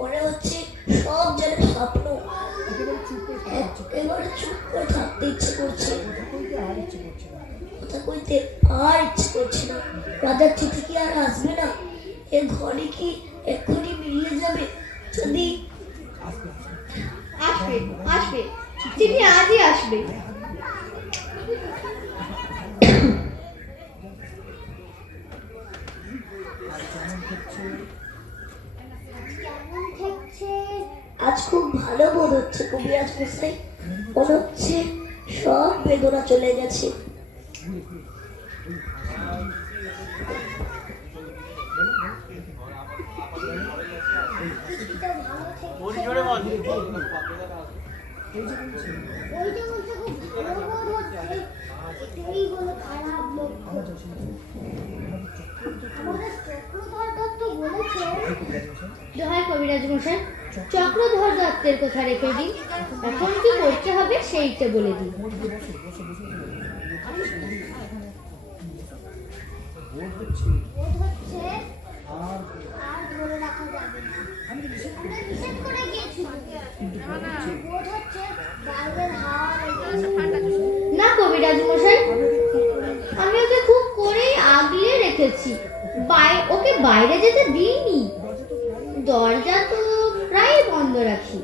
মনে হচ্ছে সব যেন স্বপ্ন। একেবারে চুপ করে থাকতে ইচ্ছে করছে, কথা কইতে আর ইচ্ছে করছে না। রাজার চিঠি কি আর আসবে না? এ ঘরে কি এক্ষুনি মিলিয়ে যাবে? যদি আসবে, আসবে, চিঠি আজই আসবে। আজ খুব ভালো বোধ হচ্ছে কবিরাজ মশাই। মনে হচ্ছে সব বেদনা চলে গেছে। দোহাই কবিরাজ মশাই, চক্রধর দত্তের কথা রেখে দিন। এখন কি করতে হবে সেইটা বলে দিন। না কবিরাজ মশাই, আমি ওকে খুব করেই আগলে রেখেছি। ওকে বাইরে যেতে দিইনি, দরজা তো প্রায় বন্ধ রাখি।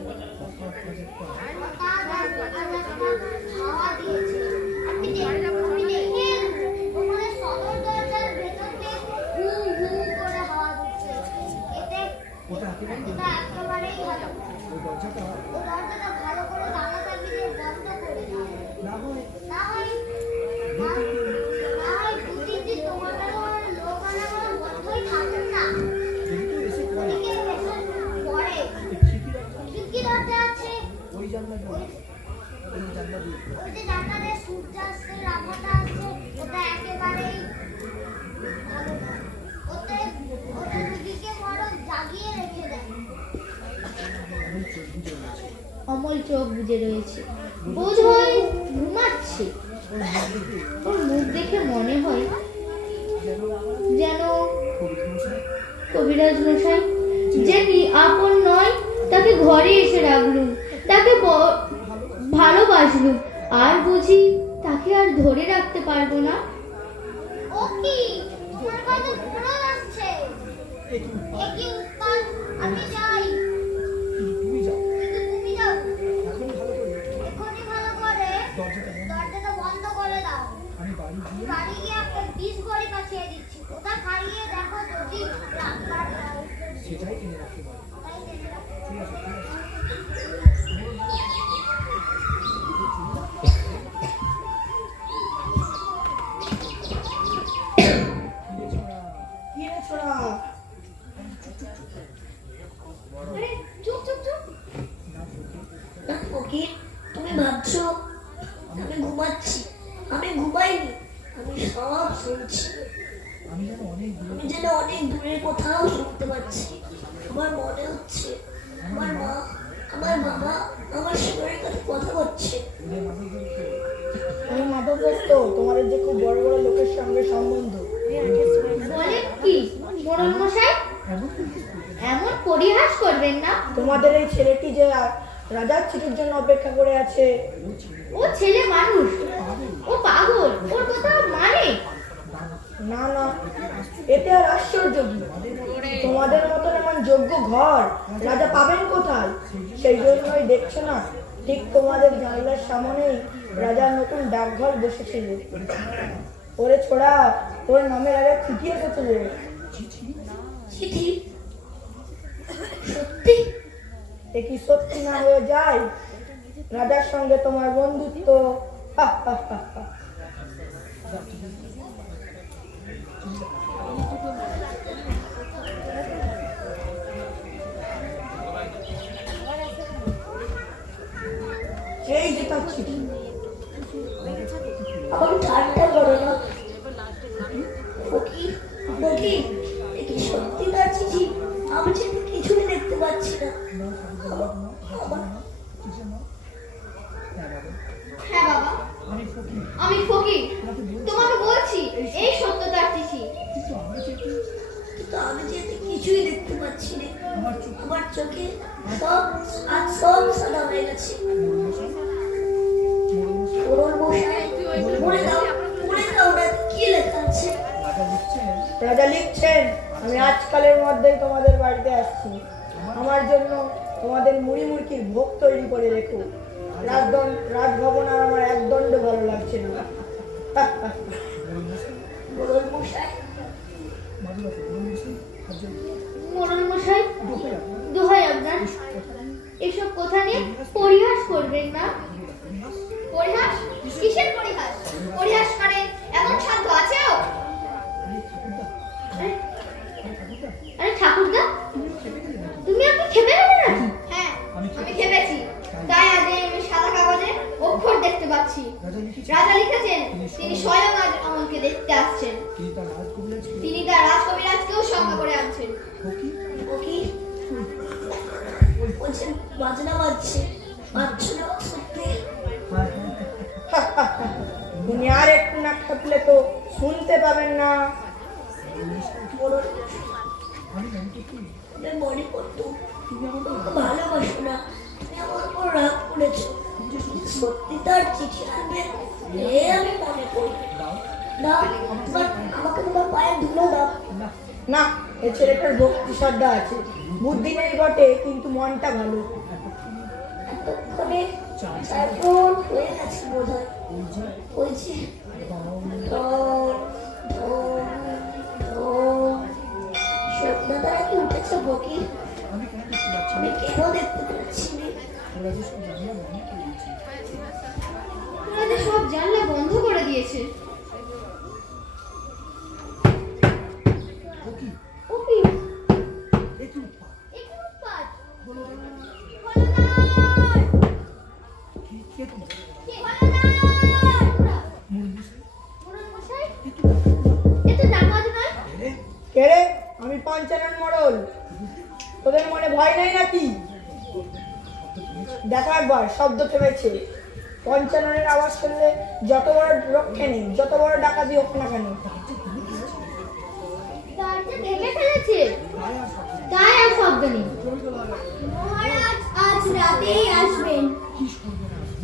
অমল চোখ বুজে রয়েছে, বোধ হয় ঘুমাচ্ছে। ওর মুখ দেখে মনে হয় যেন কবিরাজ মশাই যিনি আপন নয় তাকে ঘরে এসে রাখলুম, তাকে ভালোবাসলুম, আর বুঝি তাকে আর ধরে রাখতে পারবো না। ও কি তোমার কাছে ফোন আসছে? একই উৎপাত, আমি যাই। তুমি যাও, এখনই ভালো করে দরজাটা বন্ধ করে দাও। বাড়ি গিয়ে একটা 20 ঘড়ি পাঠিয়ে দিচ্ছি, ওটা খাইয়ে দেখো যদি সেটাই কিনে রাখতে পারো। ঘুমাইনি, আমি সব শুনছি। আমি যেন অনেক দূরের কোথাও শুনতে পাচ্ছি। আমার মনে হচ্ছে আমার মা, আমার বাবা আমার শরীরের কাছে কথা বলছে। আমি মাধব দত্ত, তোমাদের যে খুব বড় বড় লোকের সঙ্গে সম্বন্ধ। বলেন কি মোড়ল মশাই? এমন পরিহাস করবেন না। তোমাদের এই ছেলেটি যে রাজার চিঠির জন্য অপেক্ষা করে আছে। ও ছেলে মানুষ, ও পাগল, ওর কথা মানে। না না, এতে আর আশ্চর্য কি? তোমাদের মতন এমন যোগ্য ঘর রাজা পাবেন কোথায়? সেই জন্যই দেখছো না, ঠিক তোমাদের জানলার সামনেই রাজার নতুন ডাকঘর বসেছিল। ওরে ছোড়া, তোর নামে রাজা চিঠি এসেছিল। চিঠি? সত্যি? এ কি সত্যি না হয়ে যায়? রাজার সঙ্গে তোমার বন্ধুত্ব। হা, হা, হা, হা। এই যে তার চিঠি। আমাকে ঠাট্টা করো না ফকির, ফকির, এ কি সত্যি তার চিঠি? আমি কিন্তু কিছুই দেখতে পাচ্ছি না। হ্যাঁ বাবা, আমি ফকির, তোমাকে বলছি এই সত্য তার চিঠি। কিন্তু আমি যেতে কিছুই দেখতে পাচ্ছি না। আমার চোখে সব আজ সব সাদা হয়ে গেছে। মোড়ল মশাই, পড়ে দাও, পড়ে দাও, ওটা কি লেখা আছে? রাজা লিখছেন, আমি আজকালের মধ্যেই তোমাদের বাড়িতে আসছি। আমার জন্য তোমাদের মুড়ি মুড়কির ভোগ তৈরি করে রেখো। রাজভবন আর আমার একদণ্ড ভালো লাগছে না। মোড়ল মশাই, মোড়ল মশাই, দোহাই আপনার, এসব কথা নিয়ে পরিহাস করবেন না। পরিহাস? কিসের পরিহাস? পরিহাস করে এমন সাধ্য আছেও? আরে ঠাকুরদা, তুমি আপনি খেপে গেলে নাকি? হ্যাঁ, আমি খেপেছি। তাই আজ আমি সাদা কাগজে অক্ষর দেখতে পাচ্ছি। রাজা লিখেছেন তিনি স্বয়ং আজ আমাকে দেখতে আসছেন। তিনি তার রাজকবিরাজকেও সঙ্গে করে আনছেন। ফকির বলছেন বাজনা বাজছে, বাজছে না সত্যি? তুমি আর একটু না খাটলে তো শুনতে পাবেন না। মোড়ল মশাই, মনে করতো তুমি আমাকে ভালোবাসো না, তুমি আমার উপর রাগ করেছো। সত্যি তার চিঠি আনবে এ আমি মনে করি না। আমাকে তোমার পায়ে ধুলো দাও। না, এ ছেলেটার ভক্তি শ্রদ্ধা আছে, বুদ্ধি নেই বটে, কিন্তু মনটা ভালো। এতক্ষণে চারজন হয়ে গেছে বোধ হয়। ওই যে সন্ধ্যাতারা কি উঠেছে ফকির? আমি কেন দেখতে পাচ্ছি না? ওরা যে সব জানলা বন্ধ করে দিয়েছে। ও কি? এ কি উৎপাত? হলদার! হলদার! মোড়ল মশাই, এ তো দামাদ নয়। কে রে? আমি পঞ্চানন মোড়ল। তোদের মনে ভয় নেই নাকি? দেখো একবার, শব্দ থেমেছে। পঞ্চাননের আওয়াজ শুনলে যত বড় রক্ষে নেই, যত বড় ডাকাতি হোক না কেন। দরজা ভেঙে ফেলেছে, তাই আর শব্দ নেই। মহারাজ আজ রাতেই আসবেন।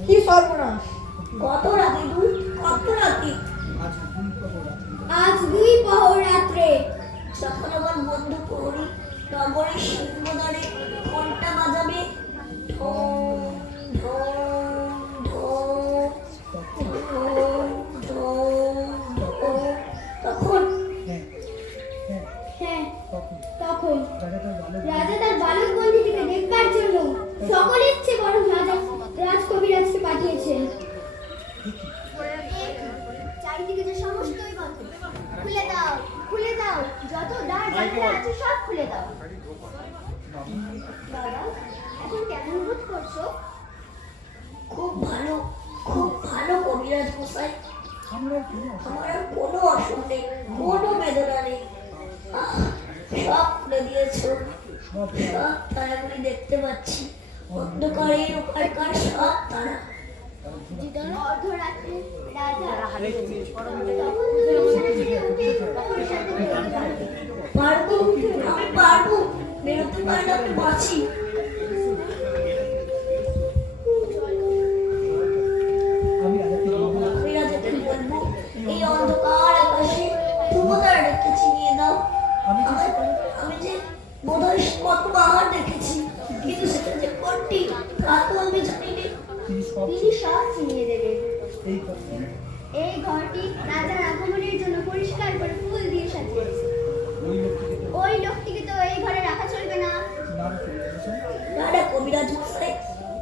কি সর্বনাশ! কত রাতে দূর, কত রাতে? আজ 2 প্রহর রাত্রে। যখন আমার বন্ধু প্রহরী নগরের সিংহদ্বারে ঘন্টা বাজাবে, ঢং ঢং ঢং ঢং ঢং ঢং, তখন হ্যাঁ, তখন রাজা তার বালক বন্দীটিকে দেখবার জন্য সকল ইচ্ছে বড় রাজা রাজকবিরাজকে পাঠিয়েছেন। চারিদিকে যে সমস্তই বন্ধ। খুলে দাও, খুলে দাও, যত দ্বার জানালা আছে সব খুলে দাও। বাবা, এখন কেমন বোধ করছো? খুব ভালো, খুব ভালো কবিরাজ মশাই। আমার আর কোনো অসুখ নেই, কোনো বেদনা নেই। আহ, সব খুলে দিয়েছো, সব তারাগুলি দেখতে পাচ্ছি, অন্ধকারের ওপারকার সব তারা। অর্ধরাত্রে রাজা পারবো, আমি পারবো, বেরোতে পারলে আমি বাঁচি। আমি রাজাকে বলবো, এই অন্ধকার আকাশে ধ্রুবতারা দেখেছি, নিয়ে দাও। আমি যে বোধহয় কত বাহার দেখেছি, কিন্তু সেটা যে কোনটি তা তো আমি জানি না। তিনি সব চিনিয়ে দেবেন। এই ঘরটি রাজার আগমনের জন্য পরিষ্কার করে ফুল দিয়ে সাজিয়েছে। ওই লোকটিকে তো এই ঘরে রাখা চলবে না। না কবিরাজ মশাই,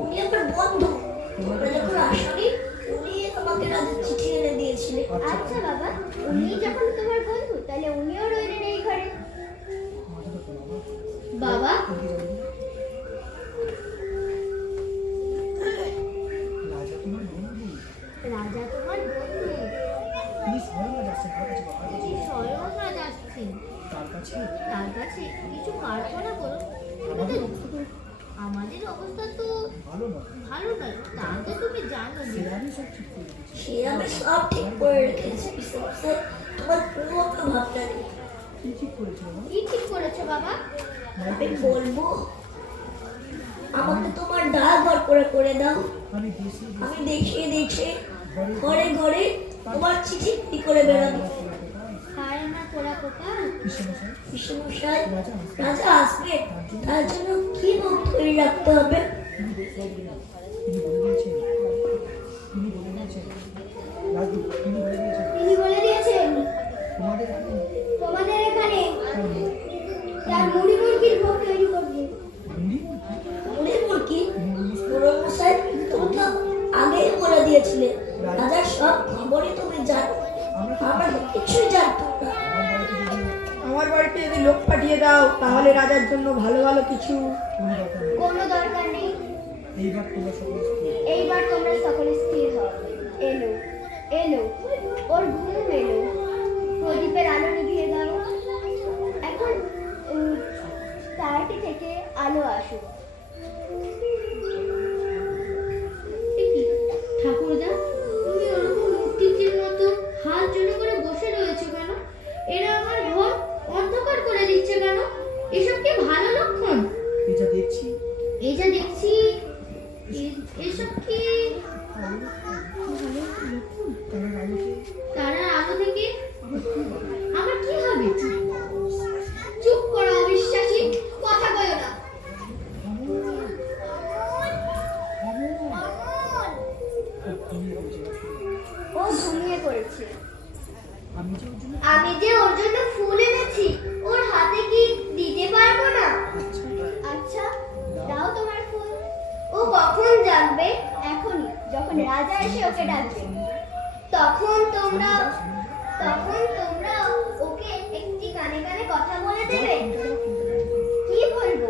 উনি আমার বন্ধু। তোমরা যখন আসনি, উনি আমাকে রাজার চিঠি এনে দিয়েছিলেন। আচ্ছা বাবা, উনি যখন তোমার বন্ধু, তাহলে উনিও রইলেন এই ঘরে। বাবা, রাজা তোমার বন্ধু, তিনি স্বয়ং রাজা আসছেন। তার কাছে কিছু প্রার্থনা করো। আমাদের অবস্থা তো ভালো নয়, তা তো তুমি জানো। সে আমি সব ঠিক করে রেখেছি মশাই, তোমার কোনো ভাবনা নেই। কি ঠিক করেছো বাবা? আমি বলবো, আমাকে তোমার ডাল ঘর করে দাও। আমি দেখিয়ে দেখে ঘরে ঘরে তোমার চিঠি কি করে বেড়াবো। হায় আমার পোড়া কপাল। বিশ্বমশাই, রাজা আসবে, তার জন্য কি মুখ তৈরি রাখতে হবে? তিনি বলে দিয়েছেন তোমাদের এখানে তার মুড়ি মুরগির ভোগ তৈরি করবে। মুড়ি মুরগি? মশাই, তুমি তো আগেই বলে দিয়েছিলে রাজার সব খবরই তুমি জানো, আমরা কিছুই জানতাম না। আমার বাড়িতে যদি লোক পাঠিয়ে দাও, তাহলে রাজার জন্য ভালো ভালো কিছু। কোনো দরকার নেই, এইবার তোমরা সকলে স্থির হও। এলো এলো, ওর ঘুম এলো। প্রদীপের আলো নিভিয়ে দাও। এখন তারাটি থেকে আলো আসুক। ঠাকুরদা, তুমি ওরকম মূর্তির মতো হাত জোড়ে করে বসে রয়েছো কেন? এরা আমার ঘর অন্ধকার করে দিচ্ছে কেন? এসব কি ভালো লক্ষণ? এই যা দেখছি এসব কি তারার আলো থেকে আমার কি হবে? চুপ করো অবিশ্বাসী, কথা বলো না। ও ঘুমিয়ে পড়েছে। আমি যে ওর জন্য ফুল এনেছি, ওর হাতে কি দিতে পারবো না? আচ্ছা, দাও তোমার ফুল। ও কখন জাগবে? এখনই, যখন রাজা এসে ওকে ডাকবে। তখন তোমরা ওকে একটি কানে কানে কথা বলে দেবে। কি বলবো?